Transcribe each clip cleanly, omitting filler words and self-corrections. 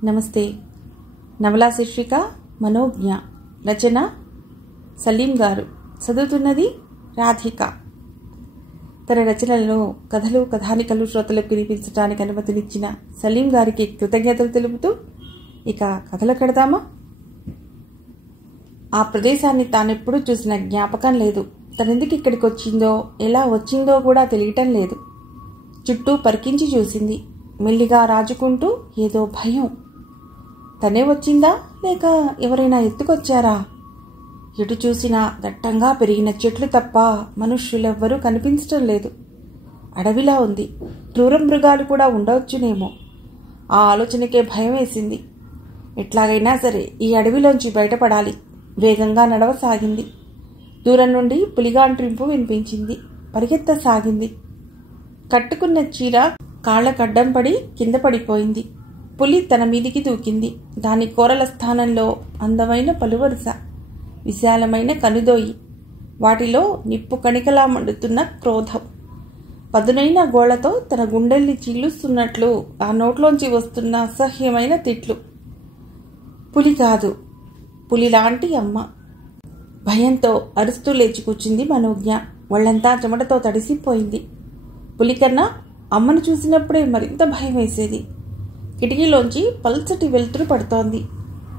నమస్తే. నవలా శీర్షిక మనోజ్ఞ. రచన సలీం గారు. చదువుతున్నది రాధిక. తన రచనలలో కథలు కథానికలు శ్రోతలకు వినిపించడానికి అనుమతినిచ్చిన సలీం గారికి కృతజ్ఞతలు తెలుపుతూ ఇక కథలు కడదామా. ఆ ప్రదేశాన్ని తానెప్పుడు చూసిన జ్ఞాపకం లేదు. తనెందుకు ఇక్కడికి వచ్చిందో, ఎలా వచ్చిందో కూడా తెలియటం లేదు. చుట్టూ పరికించి చూసింది. మెల్లిగా రాజుకుంటూ ఏదో భయం. తనే వచ్చిందా లేక ఎవరైనా ఎత్తుకొచ్చారా? ఎటు చూసినా దట్టంగా పెరిగిన చెట్లు తప్ప మనుష్యులెవ్వరూ కనిపించటం లేదు. అడవిలా ఉంది. క్రూర మృగాలు కూడా ఉండవచ్చునేమో. ఆ ఆలోచనకే భయం వేసింది. ఎట్లాగైనా సరే ఈ అడవిలోంచి బయటపడాలి. వేగంగా నడవసాగింది. దూరం నుండి పులిగాంట్రింపు వినిపించింది. పరిగెత్తసాగింది. కట్టుకున్న చీర కాళ్లకడ్డం పడి కింద పడిపోయింది. పులి తన మీదికి దూకింది. దాని కోరల స్థానంలో అందమైన పలువరుస, విశాలమైన కనుదోయి, వాటిలో నిప్పు కణికలా మండుతున్న క్రోధం, పదునైన గోళ్లతో తన గుండెల్ని చీలుస్తున్నట్లు ఆ నోట్లోంచి వస్తున్న అసహ్యమైన తిట్లు. పులి కాదు, పులిలాంటి అమ్మ. భయంతో అరుస్తూ లేచి కూర్చుంది మనోజ్ఞ. వాళ్ళంతా చెమటతో తడిసిపోయింది. పులికన్నా అమ్మను చూసినప్పుడే మరింత భయం వేసేది. కిటికీలోంచి పల్చటి వెలుతురు పడుతోంది.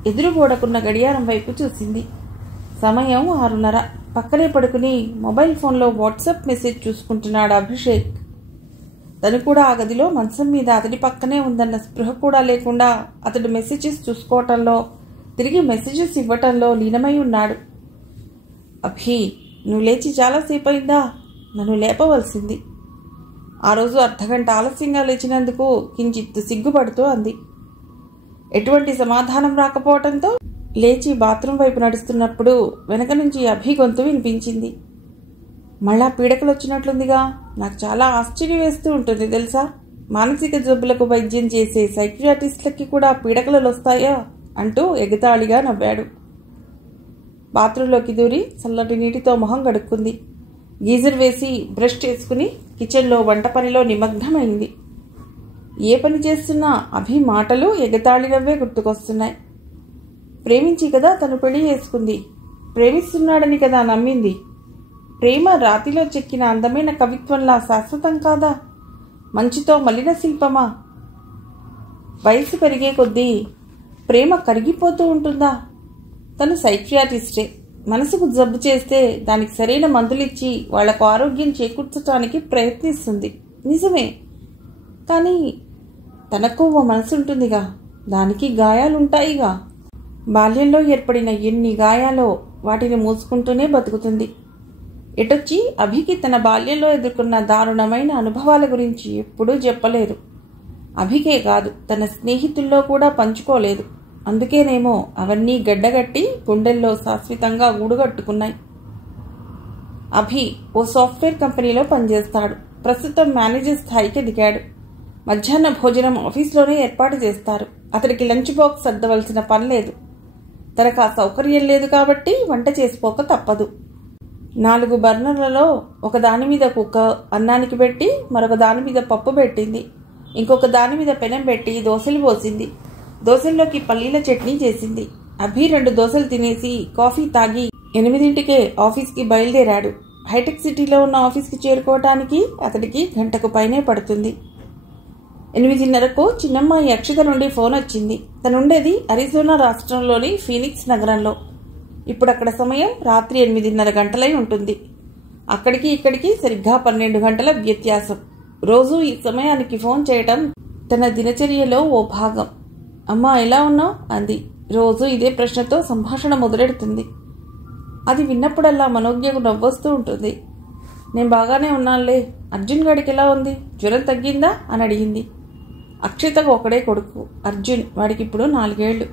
ఎదురు గోడకున్న గడియారం వైపు చూసింది. సమయం 6:30. పక్కనే పడుకుని మొబైల్ ఫోన్లో వాట్సాప్ మెసేజ్ చూసుకుంటున్నాడు అభిషేక్. తను కూడా ఆ గదిలో మంచం మీద అతడి పక్కనే ఉందన్న స్పృహ కూడా లేకుండా అతడు మెసేజెస్ చూసుకోవటంలో, తిరిగి మెసేజెస్ ఇవ్వటంలో లీనమై ఉన్నాడు. అభి, నువ్వు లేచి చాలాసేపు అయిందా? నన్ను లేపవలసింది. ఆ రోజు అర్ధగంట ఆలస్యంగా లేచినందుకు కించిత్తు సిగ్గుపడుతూ అంది. ఎటువంటి సమాధానం రాకపోవటంతో లేచి బాత్రూం వైపు నడుస్తున్నప్పుడు వెనక నుంచి అభి గొంతు వినిపించింది. మళ్ళా పీడకలు వచ్చినట్లుందిగా. నాకు చాలా ఆశ్చర్యం వేస్తూ ఉంటుంది తెలుసా. మానసిక జబ్బులకు వైద్యం చేసే సైకియాట్రిస్టులకి కూడా పీడకలు వస్తాయా అంటూ ఎగతాళిగా నవ్వాడు. బాత్రూంలోకి దూరి చల్లటి నీటితో మొహం కడుక్కుంది. గీజర్ వేసి బ్రష్ చేసుకుని కిచెన్లో వంట పనిలో నిమగ్నమైంది. ఏ పని చేస్తున్నా అభి మాటలు ఎగతాళి నవ్వే గుర్తుకొస్తున్నాయి. ప్రేమించి కదా తను పెళ్లి చేసుకుంది. ప్రేమిస్తున్నాడని కదా నమ్మింది. ప్రేమ రాతిలో చెక్కిన అందమైన కవిత్వంలా శాశ్వతం కాదా? మంచుతో మలిన శిల్పమా? వయసు పెరిగే కొద్దీ ప్రేమ కరిగిపోతూ ఉంటుందా? తను సైకియాట్రిస్టే. మనసుకు జబ్బు చేస్తే దానికి సరైన మందులిచ్చి వాళ్లకు ఆరోగ్యం చేకూర్చడానికి ప్రయత్నిస్తుంది. నిజమే. కానీ తనకు ఓ మనసు ఉంటుందిగా. దానికి గాయాలుంటాయిగా. బాల్యంలో ఏర్పడిన ఎన్ని గాయాలో వాటిని మూసుకుంటూనే బతుకుతుంది. ఎటొచ్చి అభికి తన బాల్యంలో ఎదుర్కొన్న దారుణమైన అనుభవాల గురించి ఎప్పుడూ చెప్పలేదు. అభికే కాదు, తన స్నేహితుల్లో కూడా పంచుకోలేదు. అందుకేనేమో అవన్నీ గడ్డగట్టి గుండెల్లో శాశ్వతంగా గూడుగట్టుకున్నాయి. అభి ఓ సాఫ్ట్వేర్ కంపెనీలో పనిచేస్తాడు. ప్రస్తుతం మేనేజర్ స్థాయికి ఎదిగాడు. మధ్యాహ్న భోజనం ఆఫీస్లోనే ఏర్పాటు చేస్తారు. అతడికి లంచ్ బాక్స్ సర్దవలసిన పని లేదు. తనకు ఆ సౌకర్యం లేదు కాబట్టి వంట చేసుకోక తప్పదు. 4 బర్నర్లలో ఒక దాని మీద కుక్కర్ అన్నానికి పెట్టి, మరొక దాని మీద పప్పు పెట్టింది. ఇంకొక దాని మీద పెనం పెట్టి దోశలు పోసింది. దోశల్లోకి పల్లీల చట్నీ చేసింది. అభి 2 దోశలు తినేసి కాఫీ తాగి 8ంటికే ఆఫీస్కి బయలుదేరాడు. హైటెక్ సిటీలో ఉన్న ఆఫీస్కి చేరుకోవటానికి అతడికి గంటకు పైనే పడుతుంది. 8:30కు చిన్నమ్మాయి అక్షత నుండి ఫోన్ వచ్చింది. తనుండేది అరిజోనా రాష్ట్రంలోని ఫీనిక్స్ నగరంలో. ఇప్పుడు అక్కడ సమయం రాత్రి 8:30 గంటలై ఉంటుంది. అక్కడికి ఇక్కడికి సరిగ్గా 12 గంటల వ్యత్యాసం. రోజు ఈ సమయానికి ఫోన్ చేయటం తన దినచర్యలో ఓ భాగం. అమ్మా, ఎలా ఉన్నావు అంది. రోజు ఇదే ప్రశ్నతో సంభాషణ మొదలెడుతుంది. అది విన్నప్పుడల్లా మనోజ్ఞకు నవ్వొస్తూ ఉంటుంది. నేను బాగానే ఉన్నానులే. అర్జున్ గాడికి ఎలా ఉంది? జ్వరం తగ్గిందా అని అడిగింది. అక్షితకు ఒకడే కొడుకు అర్జున్. వాడికి ఇప్పుడు 4 ఏళ్లు.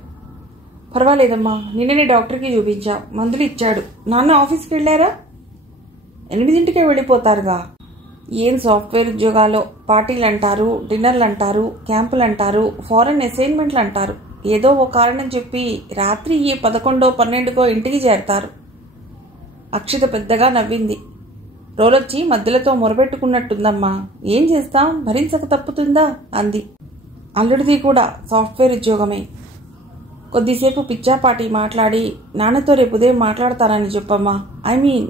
పర్వాలేదమ్మా, నిన్ననే డాక్టర్కి చూపించాం. మందులు ఇచ్చాడు. నాన్న ఆఫీస్కి వెళ్ళారా? 8ంటికే వెళ్ళిపోతారుగా. ఏం సాఫ్ట్వేర్ ఉద్యోగాలో పార్టీలు అంటారు, డిన్నర్లు అంటారు, క్యాంపులు అంటారు, ఫారెన్ అసైన్మెంట్లు అంటారు. ఏదో ఓ కారణం చెప్పి రాత్రి 11, 12కో ఇంటికి చేరతారు. అక్షిత పెద్దగా నవ్వింది. రోలొచ్చి మధ్యలతో మొరబెట్టుకున్నట్టుందమ్మా. ఏం చేస్తాం, భరించక తప్పుతుందా అంది. అల్లుడిది కూడా సాఫ్ట్వేర్ ఉద్యోగమే. కొద్దిసేపు పిచ్చాపాటి మాట్లాడి, నాన్నతో రేపు ఉదయం మాట్లాడతానని చెప్పమ్మా.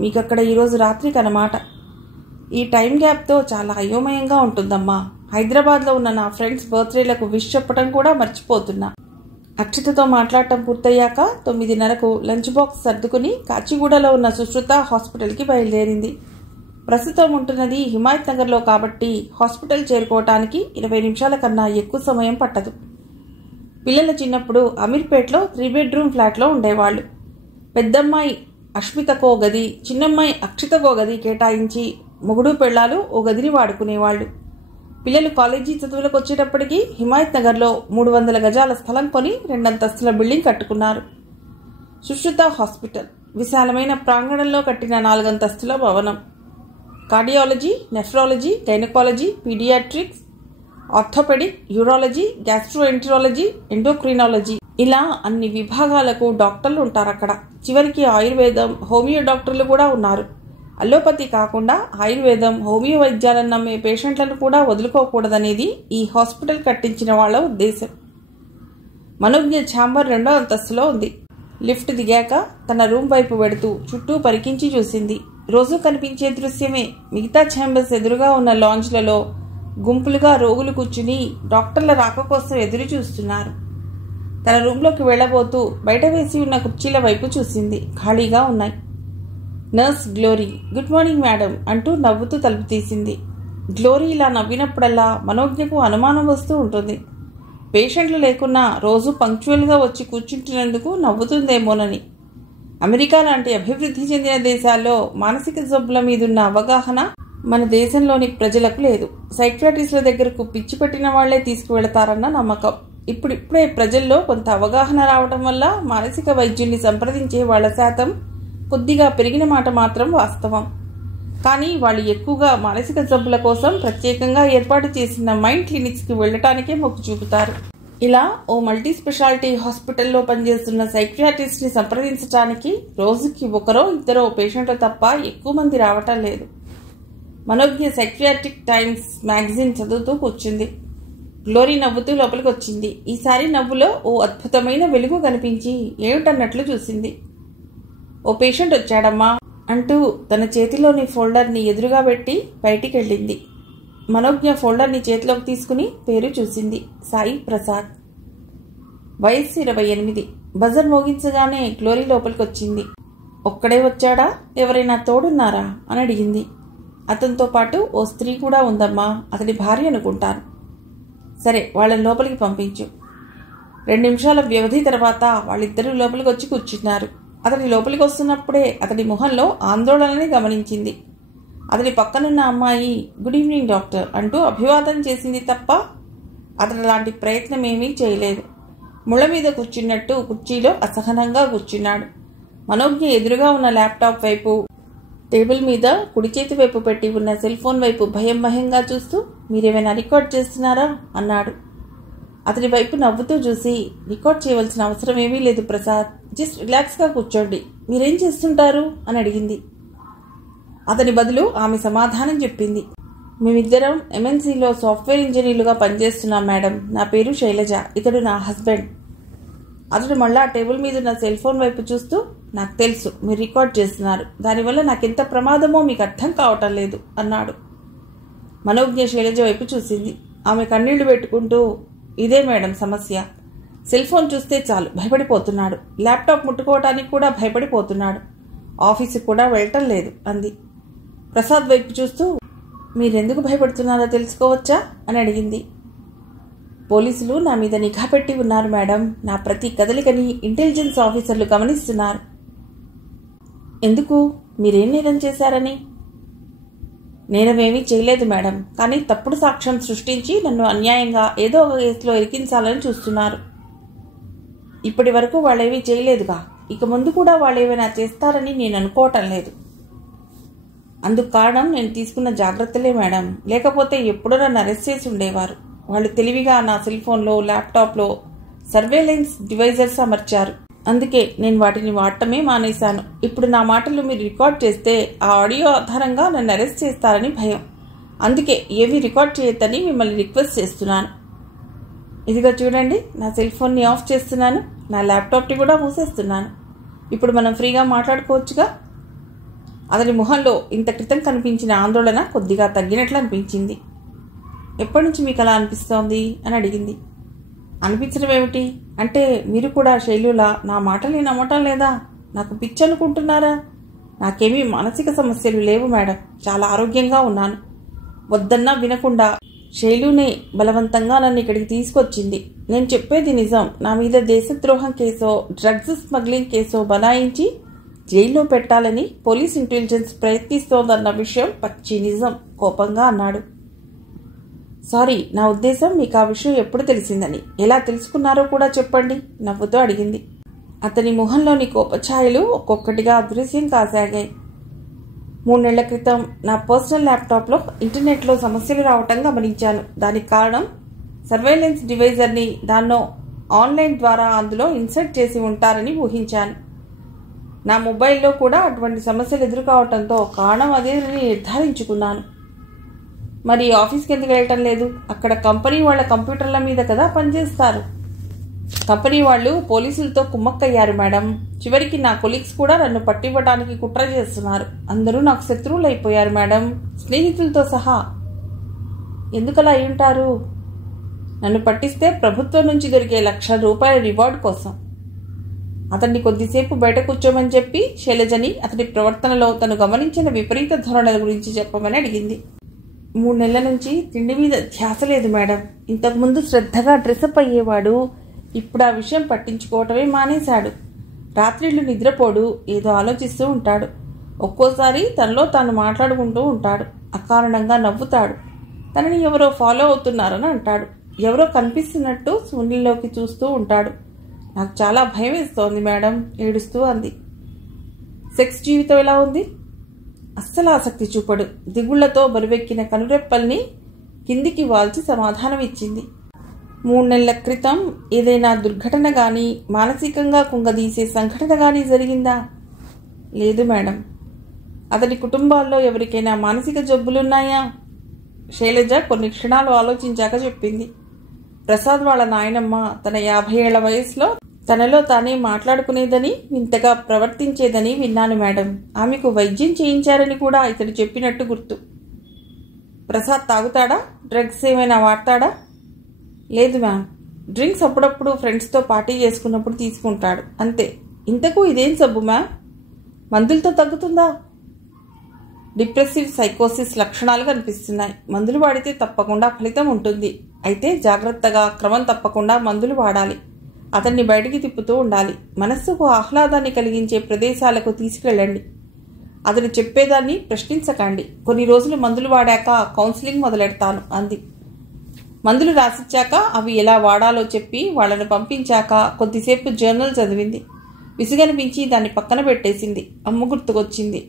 మీకు అక్కడ ఈరోజు రాత్రికి అన్నమాట. ఈ టైం గ్యాప్తో చాలా అయోమయంగా ఉంటుందమ్మా. హైదరాబాద్లో ఉన్న నా ఫ్రెండ్స్ బర్త్డేలకు విష్ చెప్పడం కూడా మర్చిపోతున్నా. అక్షితతో మాట్లాడటం పూర్తయ్యాక 9:30కు లంచ్ బాక్స్ సర్దుకుని కాచిగూడలో ఉన్న సుశ్రుత హాస్పిటల్కి బయలుదేరింది. ప్రస్తుతం ఉంటున్నది హిమాయత్ నగర్లో కాబట్టి హాస్పిటల్ చేరుకోవటానికి 20 నిమిషాల కన్నా ఎక్కువ సమయం పట్టదు. పిల్లల చిన్నప్పుడు అమీర్పేట్లో 3 బెడ్రూమ్ ఫ్లాట్లో ఉండేవాళ్లు. పెద్దమ్మాయి అష్మితకో గది, చిన్నమ్మాయి అక్షితకో గది కేటాయించి మొగుడు పెళ్లాలు ఓ గదిని వాడుకునేవాళ్లు. పిల్లలు కాలేజీ చదువులకు వచ్చేటప్పటికి హిమాయత్ నగర్లో 300 గజాల స్థలం కొని 2 అంతస్తుల బిల్డింగ్ కట్టుకున్నారు. సుశ్రుత హాస్పిటల్ విశాలమైన ప్రాంగణంలో కట్టిన 4 అంతస్తుల భవనం. Cardiology, nephrology, gynaecology, paediatrics, orthopaedic, urology, gastroenterology, endocrinology ఇలా అన్ని విభాగాలకు డాక్టర్లు ఉంటారు అక్కడ. చివరికి ఆయుర్వేదం, హోమియో డాక్టర్లు కూడా ఉన్నారు. అల్లోపతి కాకుండా ఆయుర్వేదం, హోమియో వైద్యాలను నమ్మే పేషెంట్లను కూడా వదులుకోకూడదనేది ఈ హాస్పిటల్ కట్టించిన వాళ్ళ ఉద్దేశం. మనోజ్ఞ ఛాంబర్ 2వ అంతస్తులో ఉంది. లిఫ్ట్ దిగాక తన రూమ్ వైపు వెడుతూ చుట్టూ పరికించి చూసింది. రోజూ కనిపించే దృశ్యమే. మిగతా ఛాంబర్స్ ఎదురుగా ఉన్న లాంజ్లలో గుంపులుగా రోగులు కూర్చుని డాక్టర్ల రాక కోసం ఎదురు చూస్తున్నారు. తన రూంలోకి వెళ్లబోతూ బయట వేసి ఉన్న కుర్చీల వైపు చూసింది. ఖాళీగా ఉన్నాయి. Nurse glory, good morning madam అంటూ నవ్వుతూ తలుపు తీసింది. గ్లోరీ ఇలా నవ్వినప్పుడల్లా మనోజ్ఞకు అనుమానం వస్తూ ఉంటుంది. పేషెంట్లు లేకున్నా రోజు పంక్చువల్గా వచ్చి కూర్చుంటున్నందుకు నవ్వుతుందేమోనని. అమెరికా లాంటి అభివృద్ధి చెందిన దేశాల్లో మానసిక జబ్బుల మీదున్న అవగాహన మన దేశంలోని ప్రజలకు లేదు. సైకియాట్రిస్టుల దగ్గరకు పిచ్చి పెట్టిన వాళ్లే తీసుకువెళతారన్న నమ్మకం. ఇప్పుడిప్పుడే ప్రజల్లో కొంత అవగాహన రావడం వల్ల మానసిక వైద్యుల్ని సంప్రదించే వాళ్ల శాతం కొద్దిగా పెరిగిన మాట మాత్రం వాస్తవం. కానీ వాళ్ళు ఎక్కువగా మానసిక జబ్బుల కోసం ప్రత్యేకంగా ఏర్పాటు చేసిన మైండ్ క్లినిక్స్కి వెళ్లటానికే మొగ్గు చూపుతారు. ఇలా ఓ మల్టీ స్పెషాలిటీ హాస్పిటల్లో పనిచేస్తున్న సైకియాట్రిస్ట్ని సంప్రదించడానికి రోజుకి 1-2 పేషెంట్లు తప్ప ఎక్కువ మంది రావటం లేదు. మనోజ్ఞ సైకియాట్రిక్ టైమ్స్ మ్యాగజైన్ చదువుతూ కూర్చుంది. గ్లోరీ నవ్వుతూ లోపలికి వచ్చింది. ఈసారి నవ్వులో ఓ అద్భుతమైన వెలుగు కనిపించి ఏమిటన్నట్లు చూసింది. ఓ పేషెంట్ వచ్చాడమ్మా అంటూ తన చేతిలోని ఫోల్డర్ని ఎదురుగా పెట్టి బయటికి వెళ్ళింది. మనోజ్ఞ ఫోల్డర్ని చేతిలోకి తీసుకుని పేరు చూసింది. సాయి ప్రసాద్. వయస్సు 28. బజర్ మోగించగానే గ్లోరీ లోపలికి వచ్చింది. ఒక్కడే వచ్చాడా, ఎవరైనా తోడున్నారా అని అడిగింది. అతనితో పాటు ఓ స్త్రీ కూడా ఉందమ్మా, అతడి భార్య అనుకుంటాను. సరే, వాళ్ళని లోపలికి పంపించు. 2 నిమిషాల వ్యవధి తర్వాత వాళ్ళిద్దరూ లోపలికి వచ్చి కూర్చున్నారు. అతడి లోపలికి వస్తున్నప్పుడే అతడి మొహంలో ఆందోళనని గమనించింది. అతడి పక్కనున్న అమ్మాయి గుడ్ ఈవినింగ్ డాక్టర్ అంటూ అభివాదం చేసింది తప్ప అతడు అలాంటి ప్రయత్నం ఏమీ చేయలేదు. ముళ్ళ మీద కూర్చున్నట్టు కుర్చీలో అసహనంగా కూర్చున్నాడు. మనోజ్ఞ ఎదురుగా ఉన్న ల్యాప్టాప్ వైపు, టేబుల్ మీద కుడి చేతి వైపు పెట్టి ఉన్న సెల్ ఫోన్ వైపు భయంగా చూస్తూ మీరేమైనా రికార్డ్ చేస్తున్నారా అన్నాడు. అతడి వైపు నవ్వుతూ చూసి రికార్డ్ చేయవలసిన అవసరం ఏమీ లేదు ప్రసాద్, జస్ట్ రిలాక్స్గా కూర్చోండి. మీరేం చేస్తుంటారు అని అడిగింది. అతని బదులు ఆమె సమాధానం చెప్పింది. మేమిద్దరం MNCలో సాఫ్ట్వేర్ ఇంజనీర్లుగా పనిచేస్తున్నాం మేడం. నా పేరు శైలజ, ఇతడు నా హస్బెండ్. అతడు మళ్ళా టేబుల్ మీద ఉన్న సెల్ ఫోన్ వైపు చూస్తూ నాకు తెలుసు మీరు రికార్డ్ చేస్తున్నారు, దానివల్ల నాకెంత ప్రమాదమో మీకు అర్థం కావటం లేదు అన్నాడు. మనోజ్ఞ శైలజ వైపు చూసింది. ఆమె కన్నీళ్లు పెట్టుకుంటూ ఇదే మేడం సమస్య. సెల్ ఫోన్ చూస్తే చాలు భయపడిపోతున్నాడు, ల్యాప్టాప్ ముట్టుకోవటానికి కూడా భయపడిపోతున్నాడు, ఆఫీసుకు కూడా వెళ్ళటం లేదు అంది. ప్రసాద్ వైపు చూస్తూ మీరెందుకు భయపడుతున్నారో తెలుసుకోవచ్చా అని అడిగింది. పోలీసులు నా మీద నిఘా పెట్టి ఉన్నారు మేడం. నా ప్రతి కదలికని ఇంటెలిజెన్స్ ఆఫీసర్లు గమనిస్తున్నారు. ఎందుకు? మీరేం నేరం చేశారని? నేరమేమీ చేయలేదు మేడం, కానీ తప్పుడు సాక్ష్యం సృష్టించి నన్ను అన్యాయంగా ఏదో ఒక కేసులో ఇరికించాలని చూస్తున్నారు. ఇప్పటి వరకు వాళ్ళేమీ చేయలేదుగా, ఇక ముందు కూడా వాళ్ళేమైనా చేస్తారని నేను అనుకోవటం లేదు. అందుకు కారణం నేను తీసుకున్న జాగ్రత్తలే మేడం, లేకపోతే ఎప్పుడో నన్ను అరెస్ట్ చేసి ఉండేవారు. వాళ్ళు తెలివిగా నా సెల్ ఫోన్లో, ల్యాప్టాప్లో సర్వేలెన్స్ డివైజర్స్ అమర్చారు. అందుకే నేను వాటిని వాడటమే మానేశాను. ఇప్పుడు నా మాటలు మీరు రికార్డ్ చేస్తే ఆ ఆడియో ఆధారంగా నన్ను అరెస్ట్ చేస్తారని భయం. అందుకే ఏవి రికార్డ్ చేయొద్దని మిమ్మల్ని రిక్వెస్ట్ చేస్తున్నాను. ఇదిగో చూడండి, నా సెల్ ఫోన్ని ఆఫ్ చేస్తున్నాను, నా ల్యాప్టాప్ని కూడా మూసేస్తున్నాను. ఇప్పుడు మనం ఫ్రీగా మాట్లాడుకోవచ్చుగా. అతని మొహంలో ఇంత క్రితం కనిపించిన ఆందోళన కొద్దిగా తగ్గినట్లు అనిపించింది. ఎప్పటి నుంచి మీకు అలా అనిపిస్తోంది అని అడిగింది. అనిపించడం ఏమిటి అంటే, మీరు కూడా శైలులా నా మాటల్ని నమ్మటం లేదా? నాకు పిచ్చి అనుకుంటున్నారా? నాకేమీ మానసిక సమస్యలు లేవు మేడం, చాలా ఆరోగ్యంగా ఉన్నాను. వద్దన్నా వినకుండా శైలునే బలవంతంగా నన్ను ఇక్కడికి తీసుకొచ్చింది. నేను చెప్పేది నిజం. నా మీద దేశద్రోహం కేసో డ్రగ్స్ స్మగ్లింగ్ కేసో బనాయించి జైల్లో పెట్టాలని పోలీస్ ఇంటెలిజెన్స్ ప్రయత్నిస్తోందన్న విషయం పచ్చి నిజం, కోపంగా అన్నాడు. సారీ, నా ఉద్దేశం మీకు ఆ విషయం ఎప్పుడు తెలిసిందని. ఎలా తెలుసుకున్నారో కూడా చెప్పండి, నవ్వుతూ అడిగింది. అతని మొహంలోని కోపఛాయలు ఒక్కొక్కటిగా అదృశ్యం కాసాగాయి. 3 నెలల క్రితం నా పర్సనల్ ల్యాప్టాప్లో ఇంటర్నెట్లో సమస్యలు రావటం గమనించాను. దానికి కారణం సర్వేలెన్స్ డివైజర్ని దాన్నో ఆన్లైన్ ద్వారా అందులో ఇన్సర్ట్ చేసి ఉంటారని ఊహించాను. నా మొబైల్లో కూడా అటువంటి సమస్యలు ఎదుర్కోవటంతో కారణం అదేనని నిర్ధారించుకున్నాను. మరి ఆఫీస్కి ఎందుకు వెళ్ళటం లేదు? అక్కడ కంపెనీ వాళ్ళ కంప్యూటర్ల మీద కదా పనిచేస్తారు. కంపెనీ వాళ్ళు పోలీసులతో కుమ్మక్కయ్యారు మేడం. చివరికి నా కొలీగ్స్ కూడా నన్ను పట్టివ్వడానికి కుట్ర చేస్తున్నారు. అందరూ నాకు శత్రువులు అయిపోయారు మేడం, స్నేహితులతో సహా. ఎందుకలా అయి ఉంటారు? నన్ను పట్టిస్తే ప్రభుత్వం నుంచి దొరికే ₹1,00,000 రివార్డు కోసం. అతన్ని కొద్దిసేపు బయట కూర్చోమని చెప్పి శైలజని అతడి ప్రవర్తనలో తను గమనించిన విపరీత ధోరణుల గురించి చెప్పమని అడిగింది. 3 నెలల నుంచి తిండి మీద ధ్యాస లేదు మేడం. ఇంతకుముందు శ్రద్ధగా డ్రెస్అప్ అయ్యేవాడు, ఇప్పుడు ఆ విషయం పట్టించుకోవటమే మానేశాడు. రాత్రిళ్ళు నిద్రపోడు, ఏదో ఆలోచిస్తూ ఉంటాడు. ఒక్కోసారి తనలో తాను మాట్లాడుకుంటూ ఉంటాడు. అకారణంగా నవ్వుతాడు. తనని ఎవరో ఫాలో అవుతున్నారని అంటాడు. ఎవరో కనిపిస్తున్నట్టు శూన్యంలోకి చూస్తూ ఉంటాడు. నాకు చాలా భయం వేస్తోంది మేడం, ఏడుస్తూ అంది. సెక్స్ జీవితం ఎలా ఉంది? అస్సలు ఆసక్తి చూపడు. దిగుళ్లతో బరువెక్కిన కనురెప్పల్ని కిందికి వాల్చి సమాధానం ఇచ్చింది. 3 నెలల క్రితం ఏదైనా దుర్ఘటన గాని, మానసికంగా కుంగదీసే సంఘటన గాని జరిగిందా? లేదు మేడం. అతని కుటుంబాల్లో ఎవరికైనా మానసిక జబ్బులున్నాయా? శైలజ కొన్ని క్షణాలు ఆలోచించాక చెప్పింది. ప్రసాద్ వాళ్ళ నాయనమ్మ తన 50 ఏళ్ల వయసులో తనలో తానే మాట్లాడుకునేదని, వింతగా ప్రవర్తించేదని విన్నాను మేడం. ఆమెకు వైద్యం చేయించారని కూడా ఇతడు చెప్పినట్టు గుర్తు. ప్రసాద్ తాగుతాడా? డ్రగ్స్ ఏమైనా వాడతాడా? లేదు మ్యామ్. డ్రింక్స్ అప్పుడప్పుడు ఫ్రెండ్స్తో పార్టీ చేసుకున్నప్పుడు తీసుకుంటాడు, అంతే. ఇంతకు ఇదేం సబ్బు మ్యామ్? మందులతో తగ్గుతుందా? డిప్రెసివ్ సైకోసిస్ లక్షణాలు కనిపిస్తున్నాయి. మందులు వాడితే తప్పకుండా ఫలితం ఉంటుంది. అయితే జాగ్రత్తగా, క్రమం తప్పకుండా మందులు వాడాలి. అతన్ని బయటికి తిప్పుతూ ఉండాలి. మనస్సుకు ఆహ్లాదాన్ని కలిగించే ప్రదేశాలకు తీసుకెళ్ళండి. అతను చెప్పేదాన్ని ప్రశ్నించకండి. కొన్ని రోజులు మందులు వాడాక కౌన్సిలింగ్ మొదలెడతాను అంది. మందులు రాసిచ్చాక అవి ఎలా వాడాలో చెప్పి వాళ్లను పంపించాక కొద్దిసేపు జర్నల్ చదివింది. విసుగనిపించి దాన్ని పక్కన పెట్టేసింది. అమ్మ గుర్తుకొచ్చింది.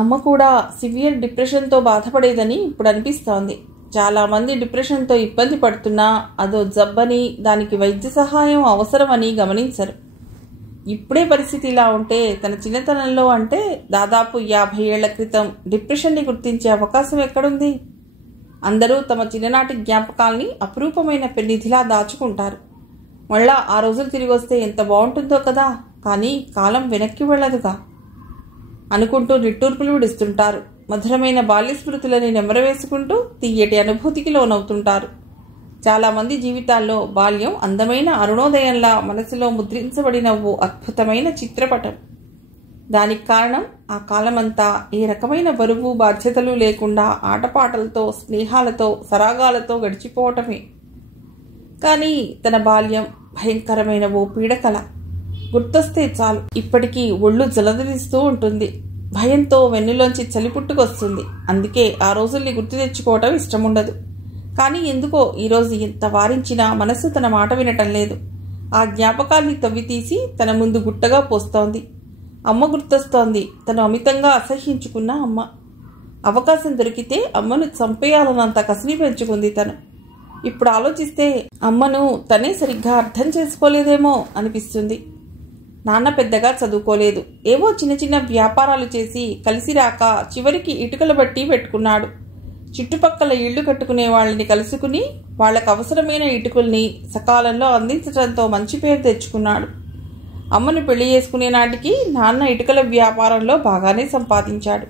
అమ్మ కూడా సివియర్ డిప్రెషన్తో బాధపడేదని ఇప్పుడు అనిపిస్తోంది. చాలామంది డిప్రెషన్తో ఇబ్బంది పడుతున్నా అదో జబ్బని, దానికి వైద్య సహాయం అవసరమని గమనించరు. ఇప్పుడే పరిస్థితి ఇలా ఉంటే తన చిన్నతనంలో, అంటే దాదాపు 50 ఏళ్ల క్రితం డిప్రెషన్ని గుర్తించే అవకాశం ఎక్కడుంది? అందరూ తమ చిన్ననాటి జ్ఞాపకాల్ని అపురూపమైన పెన్నిధిలా దాచుకుంటారు. మళ్ళా ఆ రోజులు తిరిగి వస్తే ఎంత బాగుంటుందో కదా. కానీ కాలం వెనక్కి వెళ్ళదుగా అనుకుంటూ నిట్టూర్పులు విడుస్తుంటారు. మధురమైన బాల్య స్మృతులని నెమరవేసుకుంటూ తీయటి అనుభూతికి లోనవుతుంటారు. చాలామంది జీవితాల్లో బాల్యం అందమైన అరుణోదయంలా మనసులో ముద్రించబడిన ఓ అద్భుతమైన చిత్రపటం. దానికి కారణం ఆ కాలమంతా ఏ రకమైన బరువు బాధ్యతలు లేకుండా ఆటపాటలతో, స్నేహాలతో, సరాగాలతో గడిచిపోవటమే. కానీ తన బాల్యం భయంకరమైన ఓ పీడకల. గుర్తొస్తే చాలు ఇప్పటికీ ఒళ్ళు జలదరిస్తూ ఉంటుంది. భయంతో వెన్నులోంచి చలి పుట్టుకొస్తుంది. అందుకే ఆ రోజుల్ని గుర్తు తెచ్చుకోవటం ఇష్టముండదు. కానీ ఎందుకో ఈరోజు ఎంత వారించినా మనస్సు తన మాట వినటం లేదు. ఆ జ్ఞాపకాల్ని తవ్వితీసి తన ముందు గుట్టగా పోస్తోంది. అమ్మ గుర్తొస్తోంది. తను అమితంగా అసహ్యించుకున్న అమ్మ. అవకాశం దొరికితే అమ్మను చంపేయాలన్నంత కసిని పెంచుకుంది తను. ఇప్పుడు ఆలోచిస్తే అమ్మను తనే సరిగ్గా అర్థం చేసుకోలేదేమో అనిపిస్తుంది. నాన్న పెద్దగా చదువుకోలేదు. ఏవో చిన్న చిన్న వ్యాపారాలు చేసి కలిసి రాక చివరికి ఇటుకల బట్టి పెట్టుకున్నాడు. చుట్టుపక్కల ఇళ్లు కట్టుకునే వాళ్ళని కలుసుకుని వాళ్లకు అవసరమైన ఇటుకల్ని సకాలంలో అందించడంతో మంచి పేరు తెచ్చుకున్నాడు. అమ్మను పెళ్లి చేసుకునే నాటికి నాన్న ఇటుకల వ్యాపారంలో బాగానే సంపాదించాడు.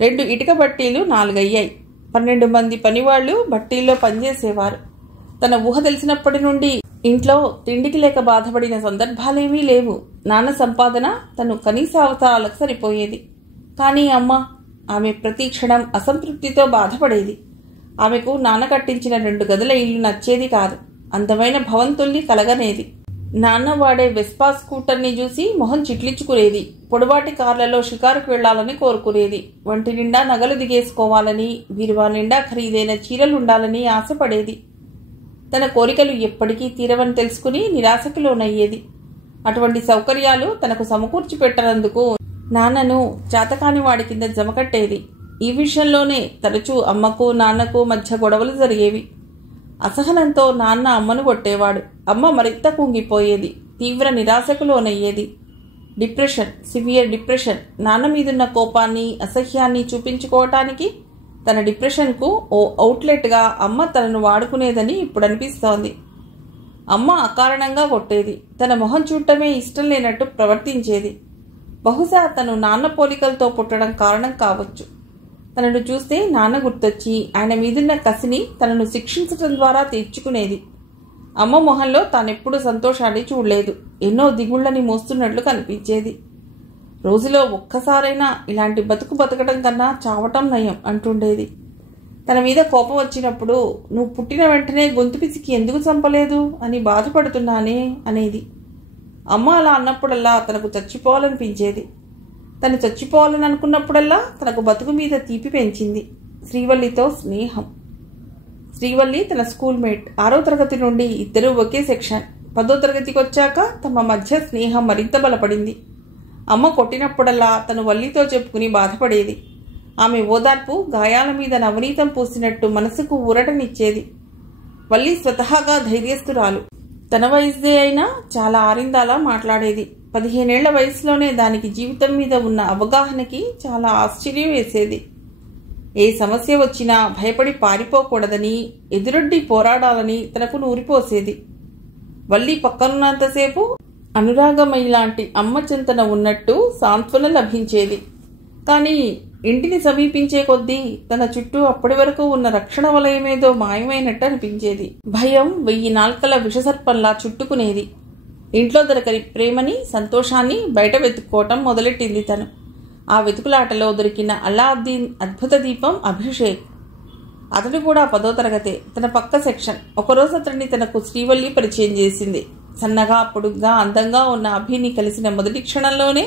2 ఇటుక బట్టీలు 4 అయ్యాయి. 12 మంది పనివాళ్లు బట్టీల్లో పనిచేసేవారు. తన ఊహ తెలిసినప్పటి నుండి ఇంట్లో తిండికి లేక బాధపడిన సందర్భాలేమీ లేవు. నాన్న సంపాదన తను కనీస అవసరాలకు సరిపోయేది. కానీ అమ్మ, ఆమె ప్రతి క్షణం అసంతృప్తితో బాధపడేది. ఆమెకు నాన్న కట్టించిన 2 గదుల ఇల్లు నచ్చేది కాదు. అందమైన భవంతుల్ని కలగనేది. నాన్న వాడే వెస్పా స్కూటర్ని చూసి మొహం చిట్లించుకునేది. పొడవాటి కార్లలో షికారుకు వెళ్లాలని కోరుకునేది. వంటి నిండా నగలు దిగేసుకోవాలని, బీరువా నిండా ఖరీదైన చీరలుండాలని ఆశపడేది. తన కోరికలు ఎప్పటికీ తీరవని తెలుసుకుని నిరాశకు లోనయ్యేది. అటువంటి సౌకర్యాలు తనకు సమకూర్చి పెట్టనందుకు నాన్నను చేతకాని వాడి కింద జమకట్టేది. ఈ విషయంలోనే తరచూ అమ్మకు నాన్నకు మధ్య గొడవలు జరిగేవి. అసహనంతో నాన్న అమ్మను కొట్టేవాడు. అమ్మ మరింత కుంగిపోయేది. తీవ్ర నిరాశకు లోనయ్యేది. Depression, severe depression. నాన్న మీదున్న కోపాన్ని, అసహ్యాన్ని చూపించుకోవటానికి తన డిప్రెషన్కు ఓ అవుట్లెట్గా అమ్మ తనను వాడుకునేదని ఇప్పుడు అనిపిస్తోంది. అమ్మ అకారణంగా కొట్టేది. తన మొహం చూడటమే ఇష్టం లేనట్టు ప్రవర్తించేది. బహుశా తను నాన్న పోలికలతో పుట్టడం కారణం కావచ్చు. తనను చూస్తే నాన్న గుర్తొచ్చి ఆయన మీదున్న కసిని తనను శిక్షించడం ద్వారా తీర్చుకునేది. అమ్మ మొహంలో తానెప్పుడు సంతోషాన్ని చూడలేదు. ఎన్నో దిగుళ్లని మోస్తున్నట్లు కనిపించేది. రోజులో ఒక్కసారైనా ఇలాంటి బతుకు బతకడం కన్నా చావటం నయం అంటుండేది. తన మీద కోపం వచ్చినప్పుడు, నువ్వు పుట్టిన వెంటనే గొంతు పిసికి ఎందుకు చంపలేదు అని బాధపడుతున్నానే అనేది. అమ్మ అలా అన్నప్పుడల్లా తనకు చచ్చిపోవాలనిపించేది. తను చచ్చిపోవాలని అనుకున్నప్పుడల్లా తనకు బతుకు మీద తీపి పెంచింది. శ్రీవల్లితో స్నేహం. శ్రీవల్లి తన స్కూల్మేట్. 6వ తరగతి నుండి ఇద్దరూ ఒకే సెక్షన్. 10వ తరగతికి వచ్చాక తమ మధ్య స్నేహం మరింత బలపడింది. అమ్మ కొట్టినప్పుడల్లా తను వల్లితో చెప్పుకుని బాధపడేది. ఆమె ఓదార్పు గాయాల మీద నవనీతం పూసినట్టు మనసుకు ఊరటనిచ్చేది. వల్లి స్వతహాగా ధైర్యస్తురాలు. తన వయసుదే అయినా చాలా ఆరిందాలా మాట్లాడేది. 15 ఏళ్ల వయసులోనే దానికి జీవితం మీద ఉన్న అవగాహనకి చాలా ఆశ్చర్యం వేసేది. ఏ సమస్య వచ్చినా భయపడి పారిపోకూడదని, ఎదురొడ్డి పోరాడాలని తనకు నూరిపోసేది. వల్లి పక్కనున్నంతసేపు అనురాగమయిలాంటి అమ్మ చింతన ఉన్నట్టు సాంత్వన లభించేది. కానీ ఇంటిని సమీపించే కొద్దీ తన చుట్టూ అప్పటి వరకు ఉన్న రక్షణ వలయమేదో మాయమైనట్టు అనిపించేది. భయం 1000 నాల్కల విషసర్పంలా చుట్టుకునేది. ఇంట్లో దొరకని ప్రేమని, సంతోషాన్ని బయట వెతుక్కోవటం మొదలెట్టింది తను. ఆ వెతుకులాటలో దొరికిన అల్లాద్దీన్ అద్భుత దీపం అభిషేక్. అతడు కూడా 10వ తరగతే. తన పక్క సెక్షన్. ఒకరోజు అతడిని తనకు శ్రీవల్లి పరిచయం చేసింది. సన్నగా, పొడుగ్గా, అందంగా ఉన్న అభిని కలిసిన మొదటి క్షణంలోనే